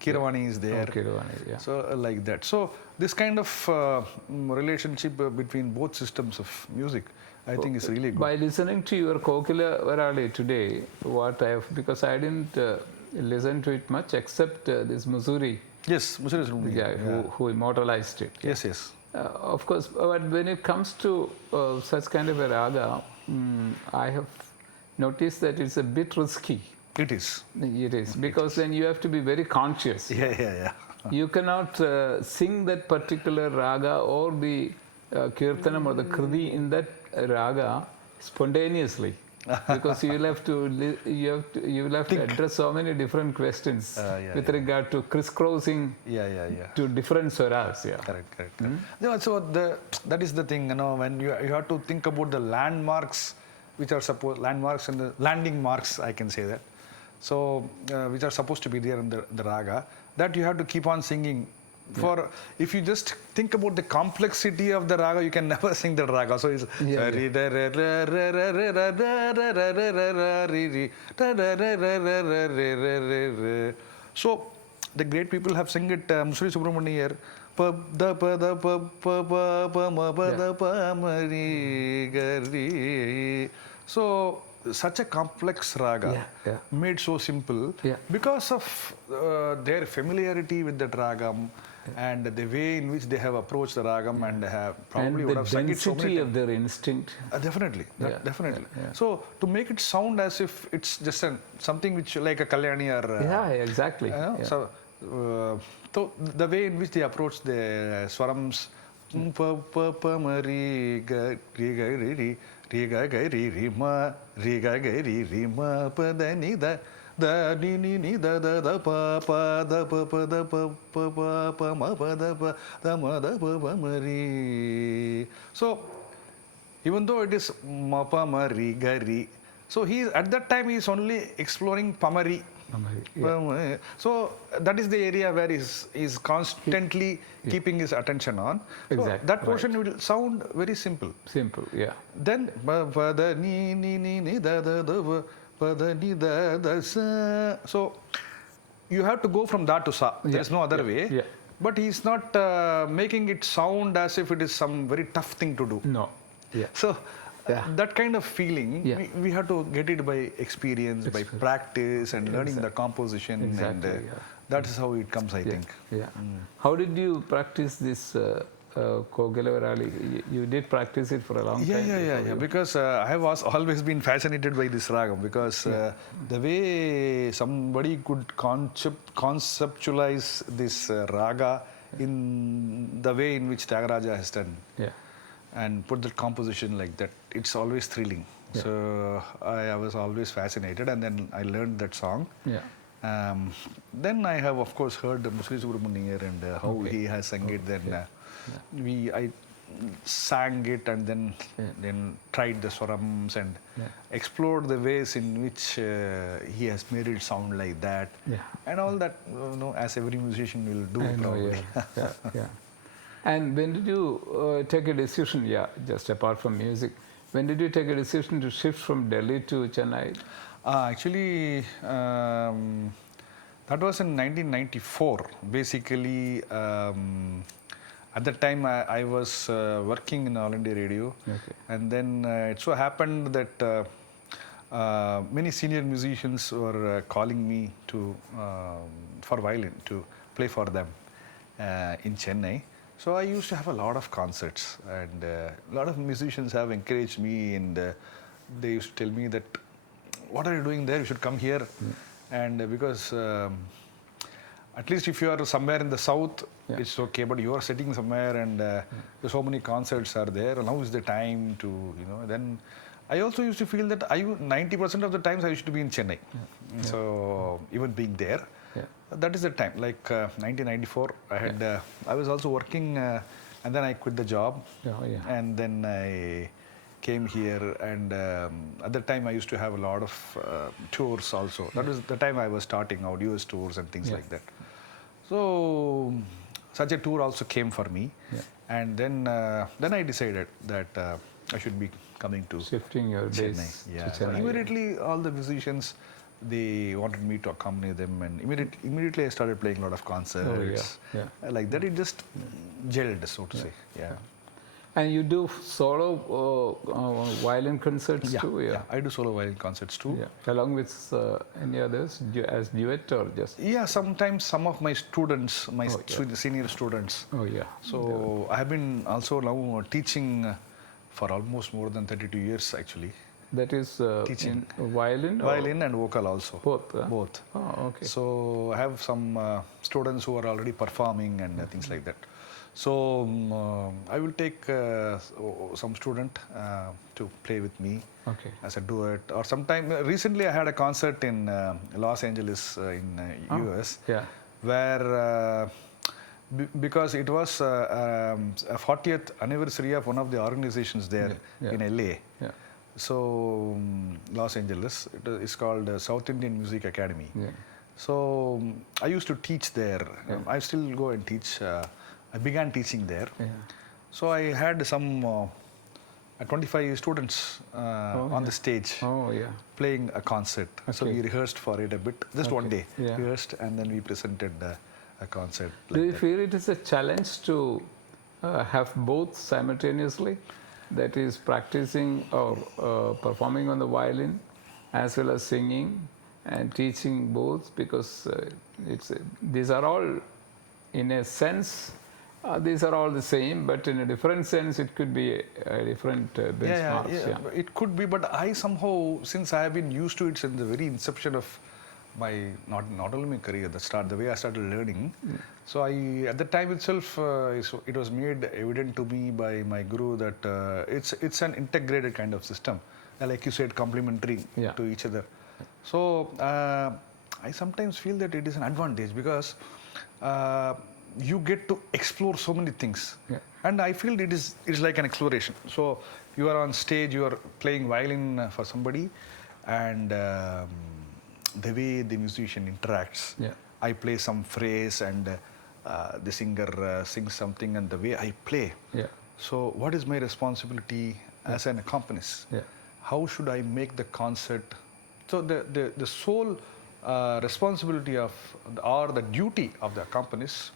Kiravani is there. Kiravani, So like that. So this kind of relationship between both systems of music, I think is really good. By listening to your Kokila Varali today, what I have, because I didn't listen to it much except this Mussoorie. Yes, Mussoorie is who immortalized it. Yes. Of course, but when it comes to such kind of a raga, I have noticed that it's a bit risky. It is. It is, because then you have to be very conscious. You cannot sing that particular raga or the kirtanam or the kriti in that raga spontaneously, because you will have to address so many different questions with regard to crisscrossing to different swaras. Correct. So that is the thing, when you have to think about the landmarks, which are landmarks and the landing marks, I can say that. So which are supposed to be there in the raga, that you have to keep on singing. For if you just think about the complexity of the raga, you can never sing the raga. So it's so the great people have sung it. Mussoorie Subramani here. So such a complex raga made so simple because of their familiarity with the ragam and the way in which they have approached the ragam and have probably would have sung it so many times. And the density of their instinct. Definitely. So to make it sound as if it's just something which like a Kalyani or exactly. So the way in which they approach the swarams, Riga Gari Rima, Riga Gari Rima, Padani da ni ni da da pa pa da pa pa da pa pa pa ma pa da ma da pa pa mari. So even though it is ma pa ma ri ga ri, so he at that time he is only exploring pamari. So that is the area where he's constantly keeping his attention on. So that portion will sound very simple. Then pa da ni ni da da da pa da ni da da sa. So you have to go from da to sa. There is no other way. But he's not making it sound as if it is some very tough thing to do. So that kind of feeling, we have to get it by experience, by practice and learning the composition. And that is how it comes, I think. How did you practice this Kokila Varali? You did practice it for a long time? Because I have always been fascinated by this ragam, because the way somebody could conceptualize this raga in the way in which Tyagaraja has done. and put the composition like that. It's always thrilling. Yeah. So I was always fascinated, and then I learned that song. Yeah. Then I have, of course, heard Musli Subramanian and how he has sung it. Then I sang it, and then tried the swarams and explored the ways in which he has made it sound like that, and all that, as every musician will do. I know, probably. yeah. And when did you take a decision? Yeah, just apart from music, when did you take a decision to shift from Delhi to Chennai? Actually, that was in 1994. Basically, at that time I was working in All India Radio, and then it so happened that many senior musicians were calling me for violin to play for them in Chennai. So I used to have a lot of concerts, and a lot of musicians have encouraged me, and they used to tell me that, what are you doing there? You should come here. And because at least if you are somewhere in the south, it's okay, but you are sitting somewhere, and so many concerts are there. Now is the time to, then I also used to feel that 90% of the times I used to be in Chennai. So even being there, that is the time. Like 1994, I was also working, and then I quit the job, and then I came here, and at that time I used to have a lot of tours also. That was the time I was starting out, US tours and things like that. So such a tour also came for me, and then I decided that I should be coming to shifting your Chennai. base to So Chennai. immediately all the musicians, they wanted me to accompany them, and immediately I started playing a lot of concerts. Like that, it just gelled, so to say. And you do solo violin concerts too? Yeah, I do solo violin concerts too. Along with any others, as duet or just? Yeah, sometimes some of my students, senior students. So I have been also now teaching for almost more than 32 years actually. That is teaching violin? Violin and vocal also. Both? Both. Oh, okay. So I have some students who are already performing and things like that. So I will take some student to play with me as a duet. Or sometime, recently I had a concert in Los Angeles in US, where because it was a 40th anniversary of one of the organizations there in LA. So Los Angeles, it's called South Indian Music Academy. So I used to teach there. I still go and teach. I began teaching there. So I had some 25 students on the stage playing a concert. So we rehearsed for it a bit, just one day. Rehearsed, and then we presented a concert. Do you feel it is a challenge to have both simultaneously? That is, practicing or performing on the violin as well as singing and teaching both, because these are all, in a sense, these are all the same, but in a different sense, it could be a different benchmarks. It could be, but I somehow, since I have been used to it since the very inception of my, not only my career, the way I started learning. So at the time itself, it was made evident to me by my guru that it's an integrated kind of system, like you said, complementary to each other. So I sometimes feel that it is an advantage because you get to explore so many things, and I feel it's like an exploration. So you are on stage, you are playing violin for somebody, and the way the musician interacts. I play some phrase, and the singer sings something, and the way I play. So what is my responsibility as an accompanist? How should I make the concert? So the sole responsibility of, or the duty of the accompanist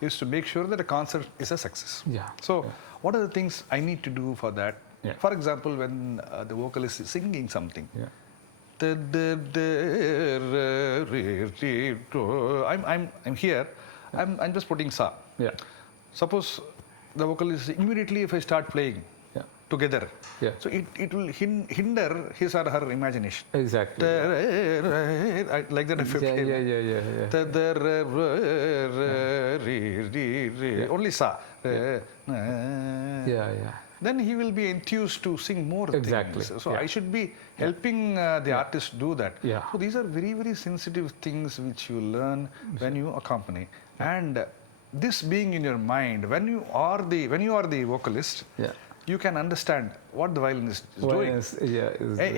is to make sure that a concert is a success. So what are the things I need to do for that? For example, when the vocalist is singing something, I'm here, I'm just putting sa. Suppose the vocalist, immediately if I start playing together, so it will hinder his or her imagination. Exactly. Like that, only sa. then he will be enthused to sing more Exactly. things. So Yeah. I should be helping the artist do that. Yeah. So these are very, very sensitive things which you learn when you accompany. And this being in your mind, when you are the vocalist, Yeah. you can understand what the violinist is doing.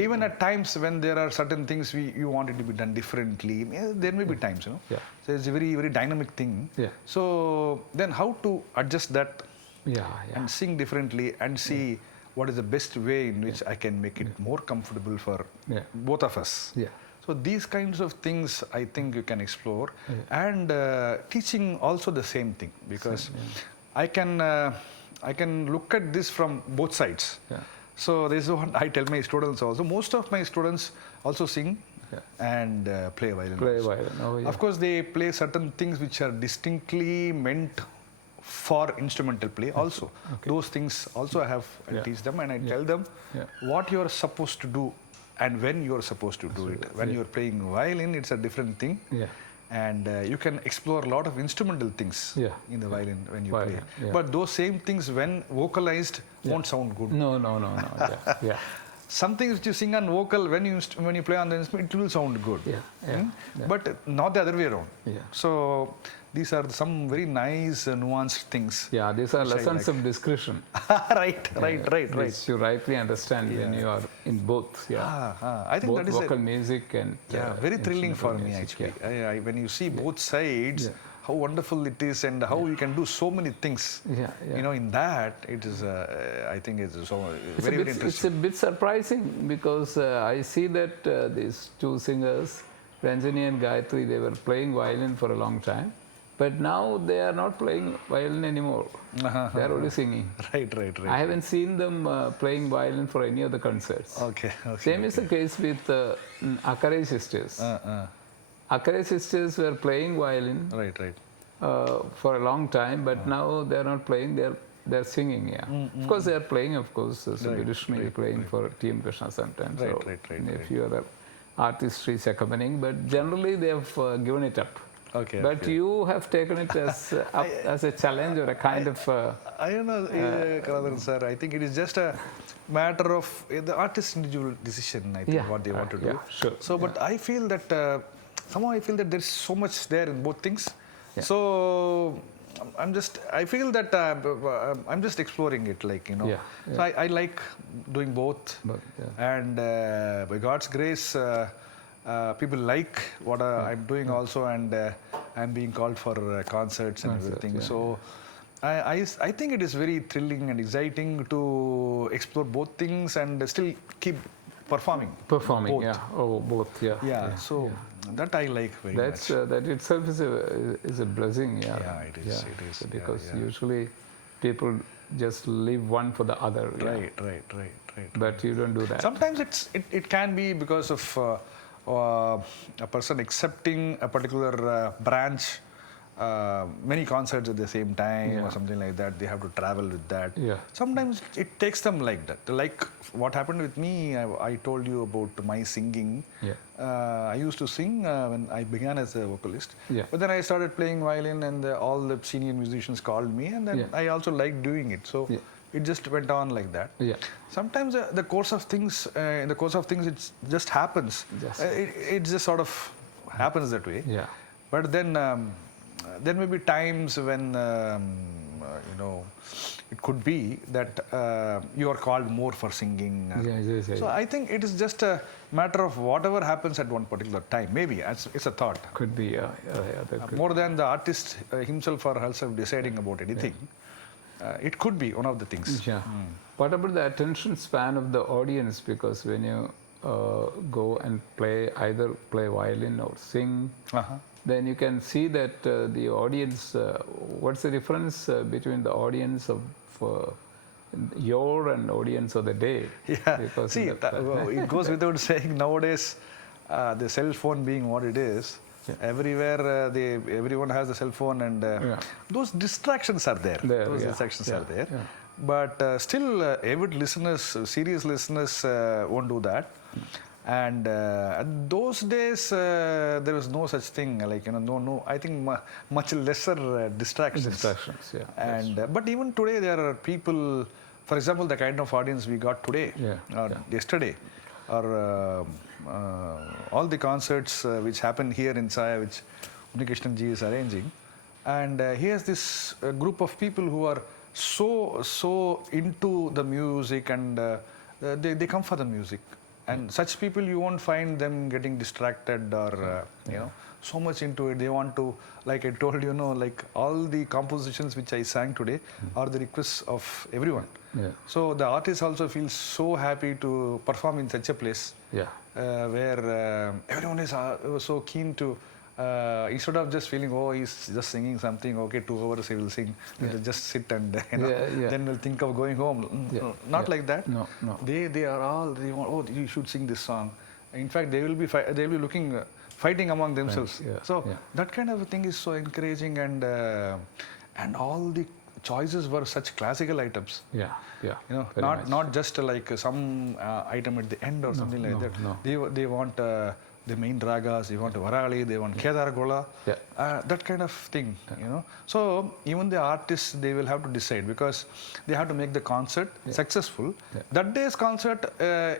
Even at times when there are certain things you want it to be done differently, there may be times, Yeah. So it's a very, very dynamic thing. Yeah. So then how to adjust that and sing differently and see what is the best way in which I can make it more comfortable for both of us. Yeah. So these kinds of things I think you can explore. And teaching also the same thing, because I can look at this from both sides. Yeah. So this is what I tell my students also. Most of my students also sing and play violin. Oh, yeah. Of course, they play certain things which are distinctly meant for instrumental play also. Those things also I teach them, and I tell them what you are supposed to do and when you are supposed to do it. When you are playing violin, it's a different thing. And you can explore a lot of instrumental things in the violin when you play. But those same things, when vocalized, won't sound good. No. Yeah. Some things which you sing on vocal, when you play on the instrument, it will sound good. But not the other way around. So these are some very nice, nuanced things. Yeah, these are lessons of discretion. Right. Which you rightly understand when you are in both. I think both that is vocal music and very thrilling for me actually. When you see both sides, how wonderful it is, and how you can do so many things. In that, it is. I think it's so very interesting. It's a bit surprising, because I see that these two singers, Ranjani and Gayatri, they were playing violin for a long time. But now they are not playing violin anymore. They are only singing. Right. I haven't seen them playing violin for any of the concerts. Same is the case with Akare sisters. Akare sisters were playing violin for a long time, but now they are not playing. They're singing. Of course, they are playing. Of course, Subhirishni playing for T.M. Krishna sometimes. A few other artistries accompanying, but generally they have given it up. But you have taken it as a challenge or a kind of... I don't know, Kaladharan sir. I think it is just a matter of the artist's individual decision, I think, what they want to do. Sure. So, but I feel that, somehow I feel that there's so much there in both things. So, I feel that I'm just exploring it, So I like doing both. And by God's grace, people like what I'm doing also, and I'm being called for concerts and everything. So I think it is very thrilling and exciting to explore both things and still keep performing. Both. Both. So that I like very much. That itself is a blessing. It is. Because usually people just leave one for the other. Right. But you don't do that. Sometimes it can be because of a person accepting a particular branch, many concerts at the same time or something like that. They have to travel with that. Sometimes it takes them like that. Like what happened with me, I told you about my singing. I used to sing when I began as a vocalist. But then I started playing violin, and all the senior musicians called me, and then I also liked doing it. So it just went on like that. Sometimes in the course of things, it just happens. It just sort of happens that way. But then there may be times when it could be that you are called more for singing. So I think it is just a matter of whatever happens at one particular time. Maybe it's a thought. Could be. More than the artist himself or herself deciding about anything. It could be one of the things. What about the attention span of the audience? Because when you go and either play violin or sing, then you can see that the audience, what's the difference between the audience of your and audience of the day? Because see, it goes without saying nowadays, the cell phone being what it is, everywhere everyone has a cell phone, and those distractions are there. But still, avid listeners, serious listeners won't do that. And those days, there was no such thing, I think much lesser distractions. Distractions, And but even today, there are people for example, the kind of audience we got today, or yesterday, or all the concerts which happen here in Saaya, which Unikrishnan ji is arranging, and he has this group of people who are so into the music, and they come for the music. And such people, you won't find them getting distracted or you know, so much into it. They want to, like I told you, like all the compositions which I sang today are the requests of everyone. So the artist also feels so happy to perform in such a place where everyone is so keen to, instead of just feeling, oh, he's just singing something, okay, 2 hours he will sing, just sit and then we'll think of going home. Not like that. No. They are all, they want, oh, you should sing this song. In fact, they will be looking, fighting among themselves. That kind of a thing is so encouraging, and all the choices were such classical items. You know, not just like some item at the end or something like that. They want the main ragas, they want Varali, they want Kedar Gola, that kind of thing, you know. So even the artists, they will have to decide, because they have to make the concert successful. That day's concert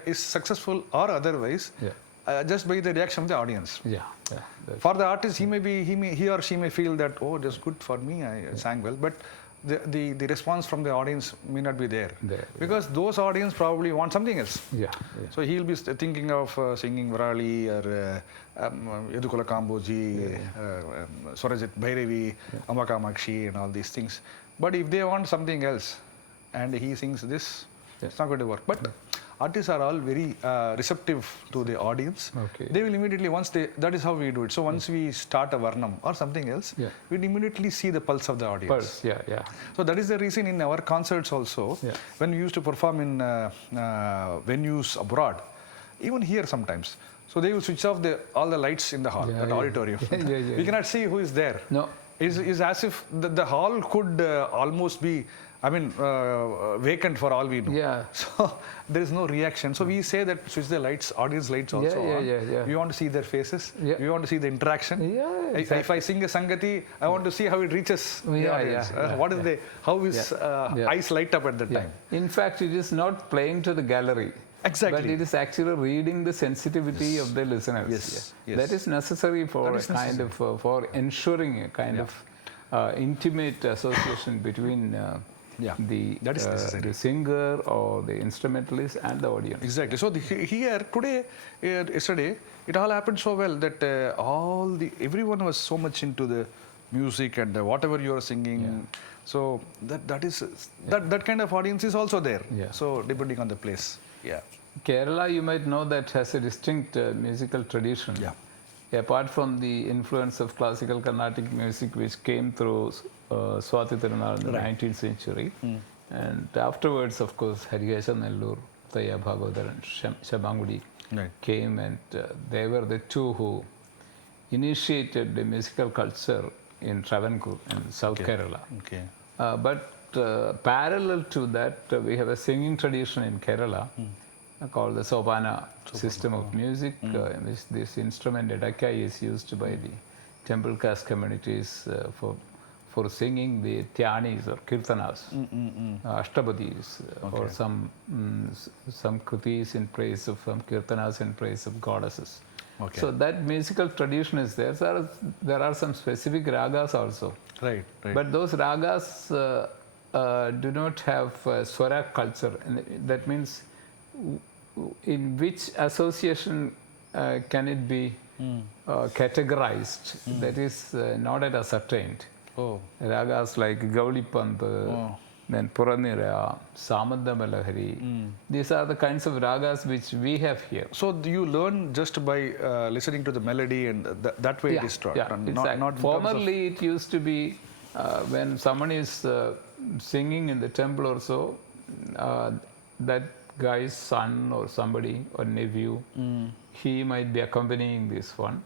is successful or otherwise, just by the reaction of the audience. For the artist, he or she may feel that, oh, that's good for me, I sang well, but the response from the audience may not be there, because those audience probably want something else. So he'll be thinking of singing Varali or Yadukula Kamboji, Swarajit Bhairavi, Ambaka Makshi, and all these things. But if they want something else and he sings this, it's not going to work. But artists are all very receptive to the audience. They will immediately, that is how we do it. So once we start a Varnam or something else, we immediately see the pulse of the audience. So that is the reason in our concerts also, when we used to perform in venues abroad, even here sometimes. So they will switch off all the lights in the hall, that auditorium. We cannot see who is there. It's as if the hall could almost be, vacant for all we know. So there is no reaction. So we say that switch the lights, audience lights also on. We want to see their faces. We want to see the interaction. If I sing a Sangati, I want to see how it reaches the audience. How is eyes light up at that time. In fact, it is not playing to the gallery. But it is actually reading the sensitivity of the listeners. That is necessary for for ensuring a kind of intimate association between the singer or the instrumentalist and the audience. Exactly. So yesterday, it all happened so well that everyone was so much into the music and whatever you are singing. So that kind of audience is also there. So depending on the place. Kerala, you might know, that has a distinct musical tradition. Apart from the influence of classical Carnatic music, which came through Swati Tirunal in the 19th century, and afterwards, of course, Harihesa Nellur, Thaya Bhagavathar, and Shamangudi came, and they were the two who initiated the musical culture in Travancore in South Kerala. But parallel to that, we have a singing tradition in Kerala called the Sopana system of music. This instrument, Edakai, is used by the temple caste communities for singing the Tyanis or Kirtanas, Ashtabadis, or some Kritis in praise of, Kirtanas in praise of goddesses. So that musical tradition is there. So there are some specific ragas also. But those ragas do not have swara culture. And that means in which association can it be categorized? That is not yet ascertained. Ragas like Gaulipant, then Puranira, Samadhamalahari. These are the kinds of ragas which we have here. So do you learn just by listening to the melody, and that way it is taught? Not formerly, it used to be when someone is singing in the temple or so, that guy's son or somebody or nephew, he might be accompanying this one,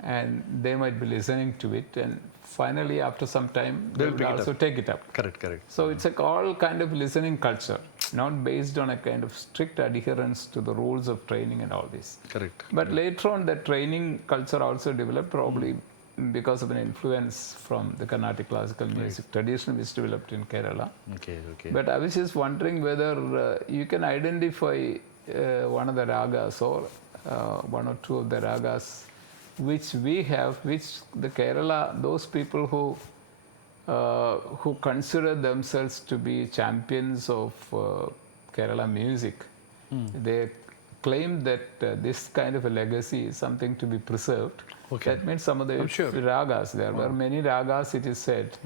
and they might be listening to it, and finally after some time they will also take it up. Correct. So it's all kind of listening culture, not based on a kind of strict adherence to the rules of training and all this. But later on, the training culture also developed, probably because of an influence from the Carnatic classical music tradition which developed in Kerala. Okay, okay. But I was just wondering whether you can identify one of the ragas or one or two of the ragas which we have, which the Kerala, those people who consider themselves to be champions of Kerala music, they claim that this kind of a legacy is something to be preserved. Okay. That means some of the ragas, there were many ragas, it is said,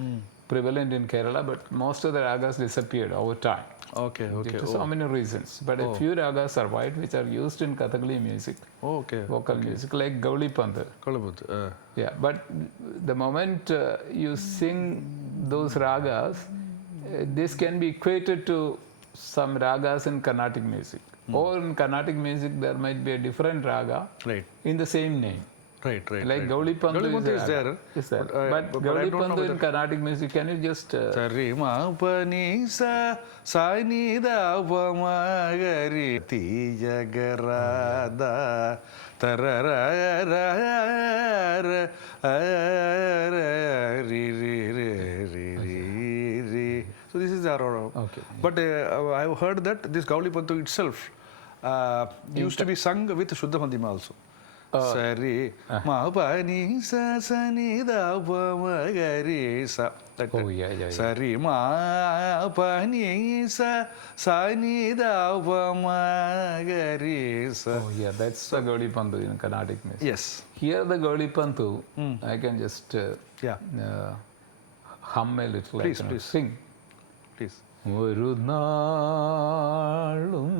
prevalent in Kerala, but most of the ragas disappeared over time. Okay, okay. Due to so many reasons. But a few ragas survived which are used in Kathakali music, Okay. vocal music, like Gauli Panthu. Kalabut. Yeah, but the moment you sing those ragas, this can be equated to some ragas in Carnatic music. Or in Carnatic music, there might be a different raga Right, in the same name. right, right. Like right. Gauli Panthu Gauli Panthu is there. Is there. But But I Gauli don't know Panthu in Carnatic music, can you just... Sari ma pa ni sa ni da pa ma ga ri ti ja ga ra da ta ra ra ra ra ri ri ri ri ri. So this is our. Okay. But I've heard that this Gauli Panthu itself used to be sung with Shuddha Madhyama also. Sari ma pa ni sa ni da pa ma ga ri sa. Oh, yeah. Sari ma pa ni sa ni da pa ma ga ri sa. Oh, yeah, that's the Gauli Panthu in Carnatic music. Yes. Here the Gauli Panthu, I can just Yeah. hum a little. Please, I cannot please. sing. Please. ഒരു നാളും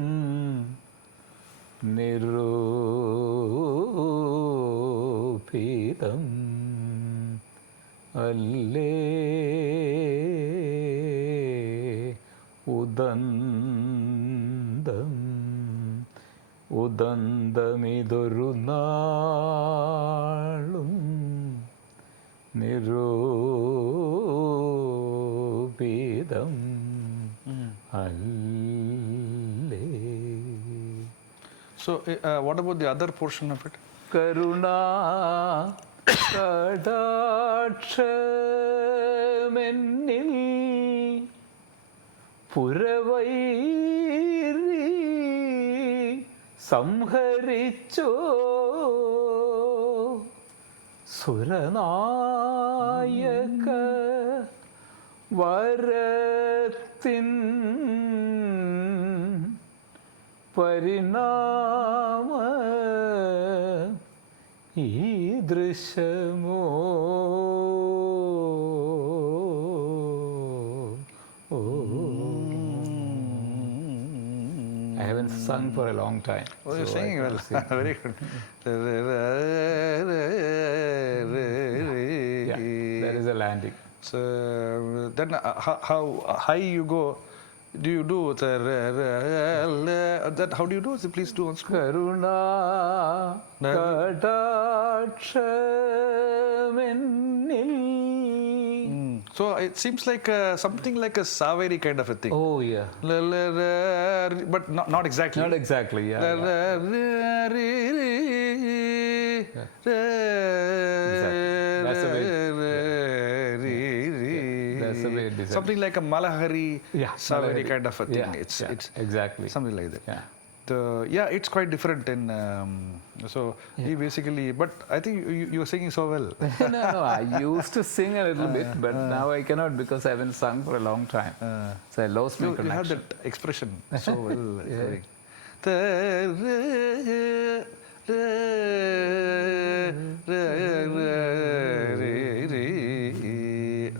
നിരൂപിതം അല്ലേ ഉദന്തം ഉദന്തമിതൊരു നാളും നിരൂപിതം അല്ലേ. So, what about the other portion of it? കരുണാ കടാക്ഷമെന്നിൽ പുരവൈരി സംഹരിച്ചോ സുരനായക വരത്തിൻ പരിണാമ ഈദൃശമോ. I haven't sung for a long time. Oh, you're singing well. Very good. Yeah, that is a landing. So then how high you go? Do you do that? How do you do? So please do once more. Karuna കടാക്ഷമെന്നിൽ. So it seems like something like a Saveri kind of a thing. Oh, yeah. But not exactly. Not exactly, yeah. That's the way. That's the way it is. Something like a Malahari, Yeah, Saveri Malahari. kind of a thing. Yeah, It's exactly. something like that. Yeah. Yeah, it's quite different in. So he basically, but I think you were singing so well. No, I used to sing a little bit, but now I cannot because I haven't sung for a long time. So I lost my You have connection. that expression so well.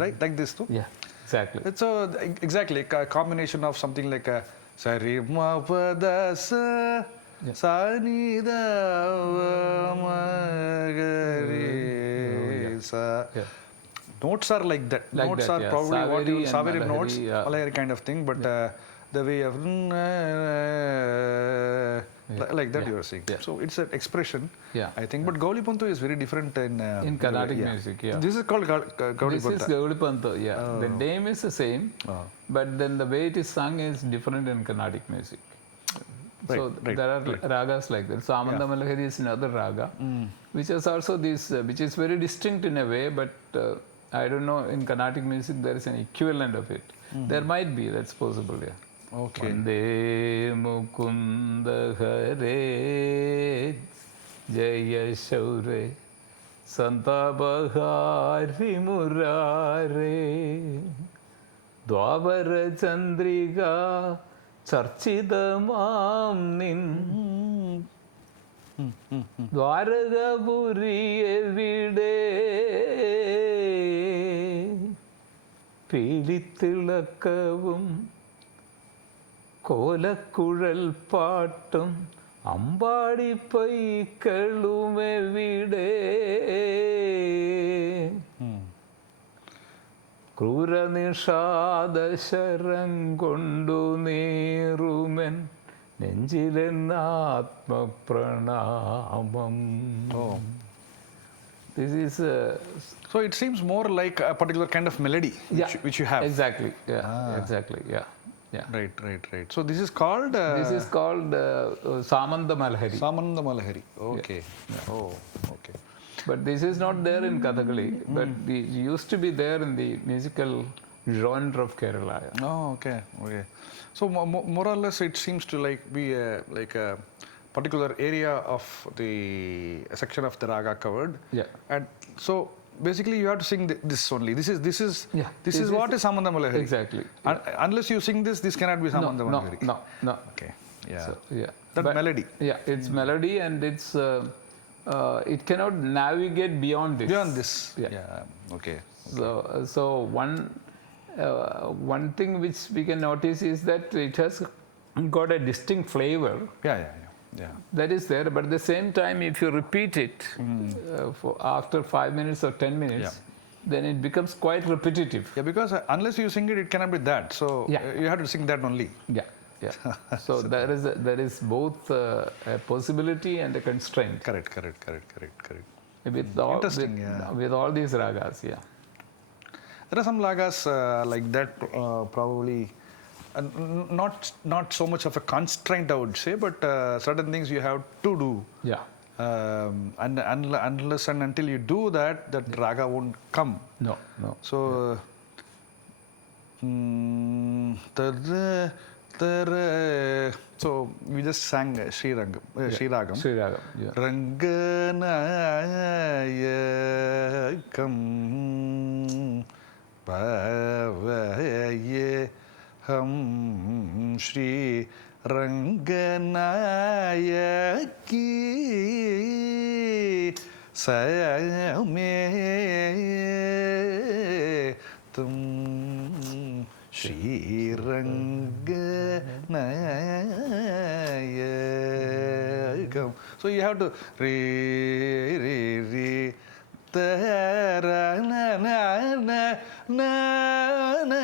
Right, like this too. Yeah, exactly. So exactly a combination of something like a sari ma pa da sa sa ni da ma ga re sa. Yeah. Notes are like that. Like Notes that, are yeah. probably what you Saveri and Saveri Malahari, notes, yeah. Malahari kind of thing, but the way of like that you are saying. Yeah. So it's an expression, Yeah. I think. But Gauli Panthu is very different in Carnatic music, yeah. This is called Gauli This is Panthu. Gauli Panthu, yeah. The name is the same, Oh. but then the way it is sung is different in Carnatic music. So there are ragas like that. So Amandamalahari is another raga, which is also this, which is very distinct in a way, but I don't know, in Carnatic music there is an equivalent of it. There might be, that's possible, yeah. Okay. Vande Mukunda Hare Jaya Shaure Santabahari Murare Dwabara Chandriga Charchidamam Nin Dwaragapuri Evide Pilitilakavum കോലക്കുഴൽ പാട്ടും അമ്പാടി പൈക്കളുമെവിടെ ക്രൂരനിഷാദശരം കൊണ്ടു നീറുമെൻ നെഞ്ചിലെന്നാത്മപ്രണാമം. This is so it seems more like a particular kind of melody which you have. Exactly. Exactly. Yeah. Right. So this is called this is called Samandamalahari. Samandamalahari. Okay. Yeah. Oh, okay. But this is not there in Kathakali, but it used to be there in the musical genre of Kerala. Oh, okay. So more or less it seems to be like a particular area of the section of the raga covered. Yeah. And so basically you have to sing this only. This is what is Samandamalahari. Exactly. Unless you sing this cannot be Samandamalahari. No. Okay. Yeah. So, that melody. Yeah, it's melody and it's it cannot navigate beyond this. Beyond this. Yeah. Okay. So one thing which we can notice is that it has got a distinct flavor. Yeah. That is there, but at the same time, if you repeat it for after 5 minutes or 10 minutes, then it becomes quite repetitive. Yeah, because unless you sing it, it cannot be that. So you have to sing that only. Yeah. So there is both a possibility and a constraint. Correct. Interesting. With all these ragas, There are some ragas like that, probably. Not so much of a constraint, I would say, but certain things you have to do. Yeah. And unless and until you do that raga won't come. No. So, so we just sang Sri Ragam. Yeah. Ranganayakam Bhavaye Ham Shri Ranganayaki Saaya Tum Shri Ranganayakam. So you have to re ta na na na na na na.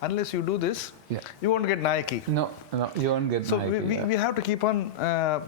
Unless you do this, you won't get Nayaki. No, you won't get Nayaki. So we have to keep on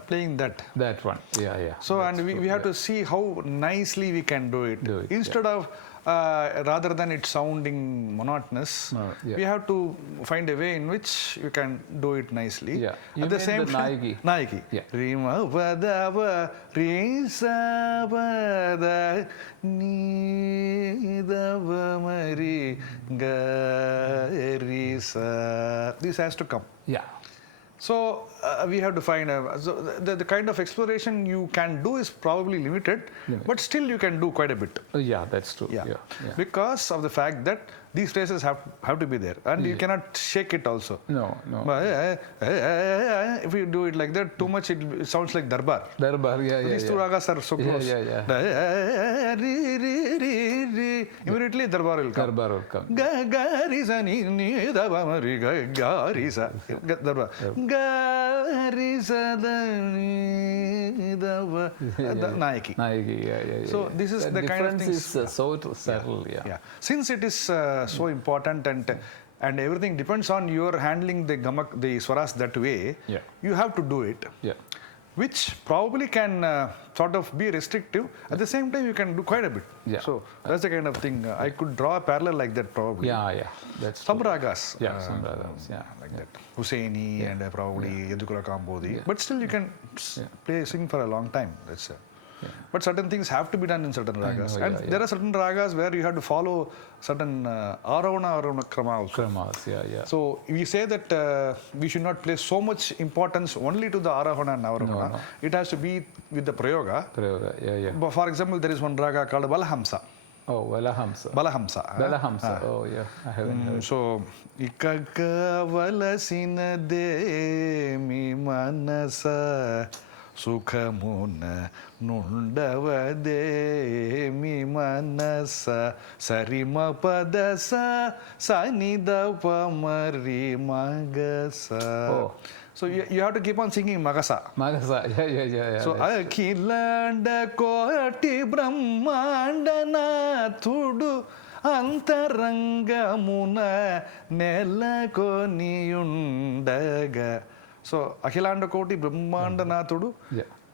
playing that. That one, yeah. So and we have to see how nicely we can do it. Instead of rather than it sounding monotonous, we have to find a way in which you can do it nicely. Yeah. At the same time, Nayaki. Yeah. Rima vadava risa vada ni dava mari ga risa. This has to come. Yeah. So we have to find the kind of exploration you can do is probably limited, but still you can do quite a bit. Yeah, that's true. Yeah. Because of the fact that these phrases have to be there, and you cannot shake it also. No. But, if you do it like that, too much it sounds like darbar. These two ragas are so close. Immediately darbar will come. Ga ga ri sa ni ni da ba ma ri ga ga ri sa darbar. Ga ri sa da ni da ba Nayaki. Yeah. So this is the kind of things. Is so subtle. Yeah. Since it is so important and everything depends on your handling the gamak, the swaras that way. Yeah. You have to do it. Yeah. which probably can sort of be restrictive. At the same time, you can do quite a bit. Yeah. So that's the kind of thing. I could draw a parallel like that probably. Yeah, that's Some true. ragas. Yeah, some ragas, yeah. Like that. Hussaini and probably Yadukula Kambodi. But still you can sing for a long time. That's But certain things have to be done in certain ragas. know, And there are certain ragas where you have to follow certain Aravana Krama also. Kramas, yeah. So we say that we should not place so much importance only to the Aravana and Avaravana. No. It has to be with the Prayoga. Prayoga, yeah. But for example, there is one raga called Balahamsa. Oh, Balahamsa. Balahamsa. Oh, yeah. I haven't heard. So, Ikaka valasina de mi manasa Sukhamuna nundavade mi manasa Sarima padasa sanida pamari magasa. Oh. So you have to keep on singing Magasa. Magasa, yeah. So Akhilanda Koti Brahmandana Thudu Antarangamuna Nelakoniyundaga. So Akhilanda Koti Brahmandana Thudu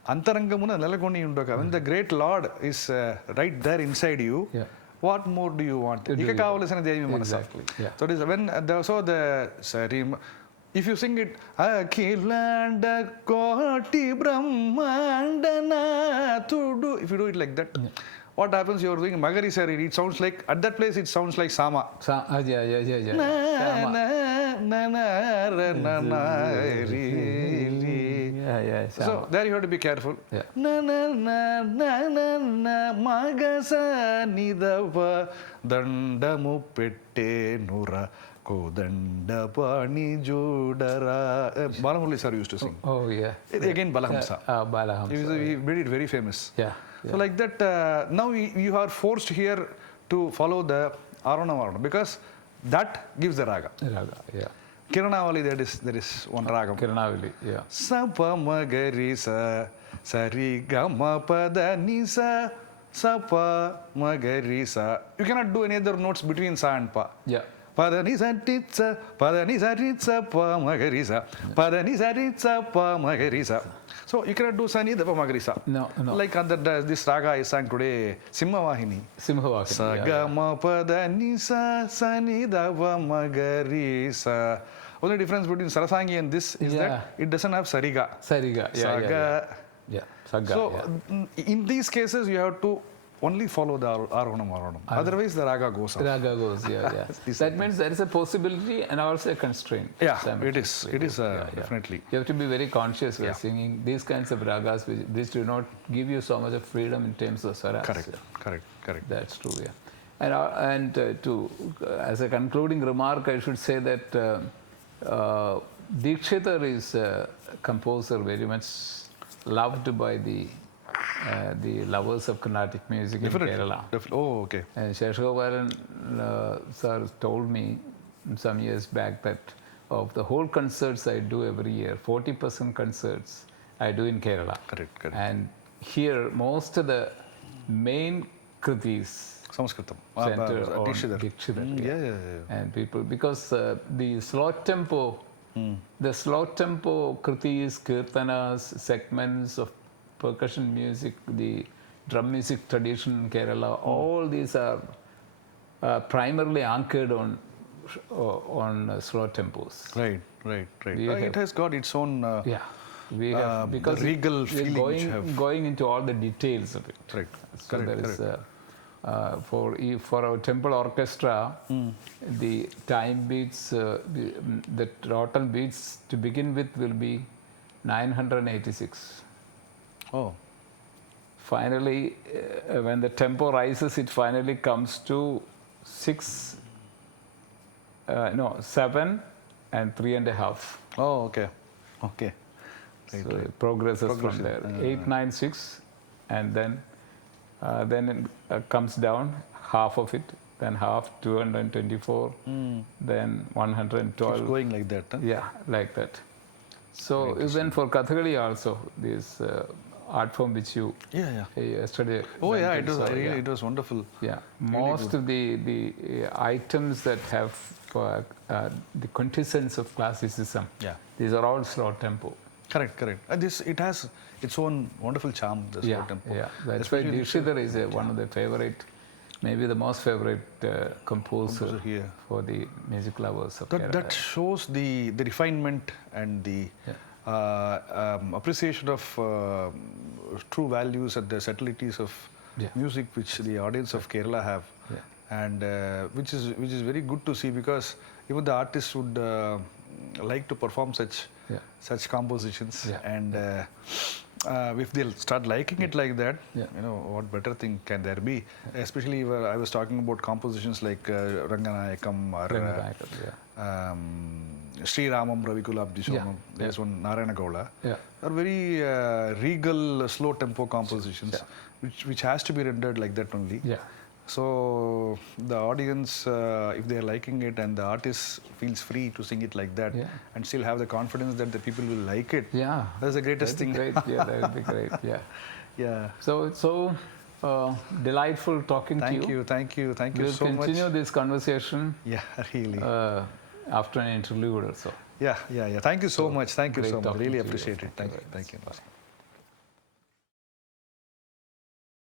Antarangamuna Nelakoniyundaga. When the great Lord is right there inside you, what more do you want? Exactly. Yeah. So it is when the Sarim. If you sing it, Akhilanda Koti Brahmandana Thudu, if you do it like that, what happens? You are doing Magari Sari. It sounds like, at that place, it sounds like Sama. Yeah. Sama. So there you have to be careful. Yeah. Magasa Nidava Dandamu Pette Nura. Kodanda Pani Jodara. Balamurali sir used to sing. Oh, yeah. Again, Balahamsa. Balahamsa. He made it very famous. Yeah. So like that, now you are forced here to follow the Arana because that gives the raga. Raga, yeah. Kiranavali, there is one raga. Kiranavali, yeah. Sapa Magarisa, Sari Gama Pada Nisa, Sapa Magarisa. You cannot do any other notes between Sa and Pa. Yeah. Padanisa ritsa, pa magarisa, padanisa ritsa, pa magarisa. So you cannot do Sani Dapa Magarisa. No. Like this raga I sang today, Simhavahini. Sagama padanisa, Sani Dapa Magarisa. Only difference between Sarasangi and this is that it doesn't have Sariga. Sariga, yeah. Saga, so in these cases you have to only follow the Aronam. Otherwise, the Raga goes off. Raga goes, yeah. That means there is a possibility and also a constraint. Yeah, it is definitely. You have to be very conscious while singing these kinds of ragas, which do not give you so much of freedom in terms of swaras. Correct. That's true, yeah. And as a concluding remark, I should say that Dikshitar is a composer very much loved by the lovers of Carnatic music in Kerala. Oh, okay. And Sheshagopalan sir told me some years back that of the whole concerts I do every year, 40% concerts I do in Kerala. Correct. And here, most of the main kritis Sanskritam. center on Dikshitar. Yeah. And people, because the slow tempo kritis, kirtanas, segments of percussion music, the drum music tradition in Kerala, all these are primarily anchored on slow tempos. Right. It has got its own we have, because regal feeling going into all the details of it. Right. So there is for our temple orchestra, the time beats, the total beats to begin with will be 986. Oh. Finally, when the tempo rises, it finally comes to 7 and 3.5. Oh, okay. Right, so it progresses from there. 896, and then it comes down half of it, then half 224, then 112. It's going like that. Huh? Yeah, like that. So even for Kathakali also, this art form which you yesterday. Oh yeah, it was wonderful. Yeah, most of the items that have the quintessence of classicism. Yeah, these are all slow tempo. Correct, correct. It has its own wonderful charm, the slow tempo. Yeah, that's why Dikshidhar is one of the favorite, maybe the most favorite composer here. for the music lovers of That, Kerala. that shows the refinement and the appreciation of true values and the subtleties of music which the audience of Kerala have. And which is very good to see, because even the artists would like to perform such compositions, and if they'll start liking it like that, what better thing can there be? Especially where I was talking about compositions like Ranganayakam or Sri Ramam Ravikulabdi Somam. There's one Narayana Gaula. Are very regal, slow tempo compositions, which has to be rendered like that only. So the audience, if they are liking it, and the artist feels free to sing it like that, and still have the confidence that the people will like it. That's the greatest thing. Great. That would be great. So it's so delightful talking to you. Thank you so much. We'll continue this conversation. Really. After an interlude or so. Thank you so much. Thank you so much. Really appreciate it. Thank you.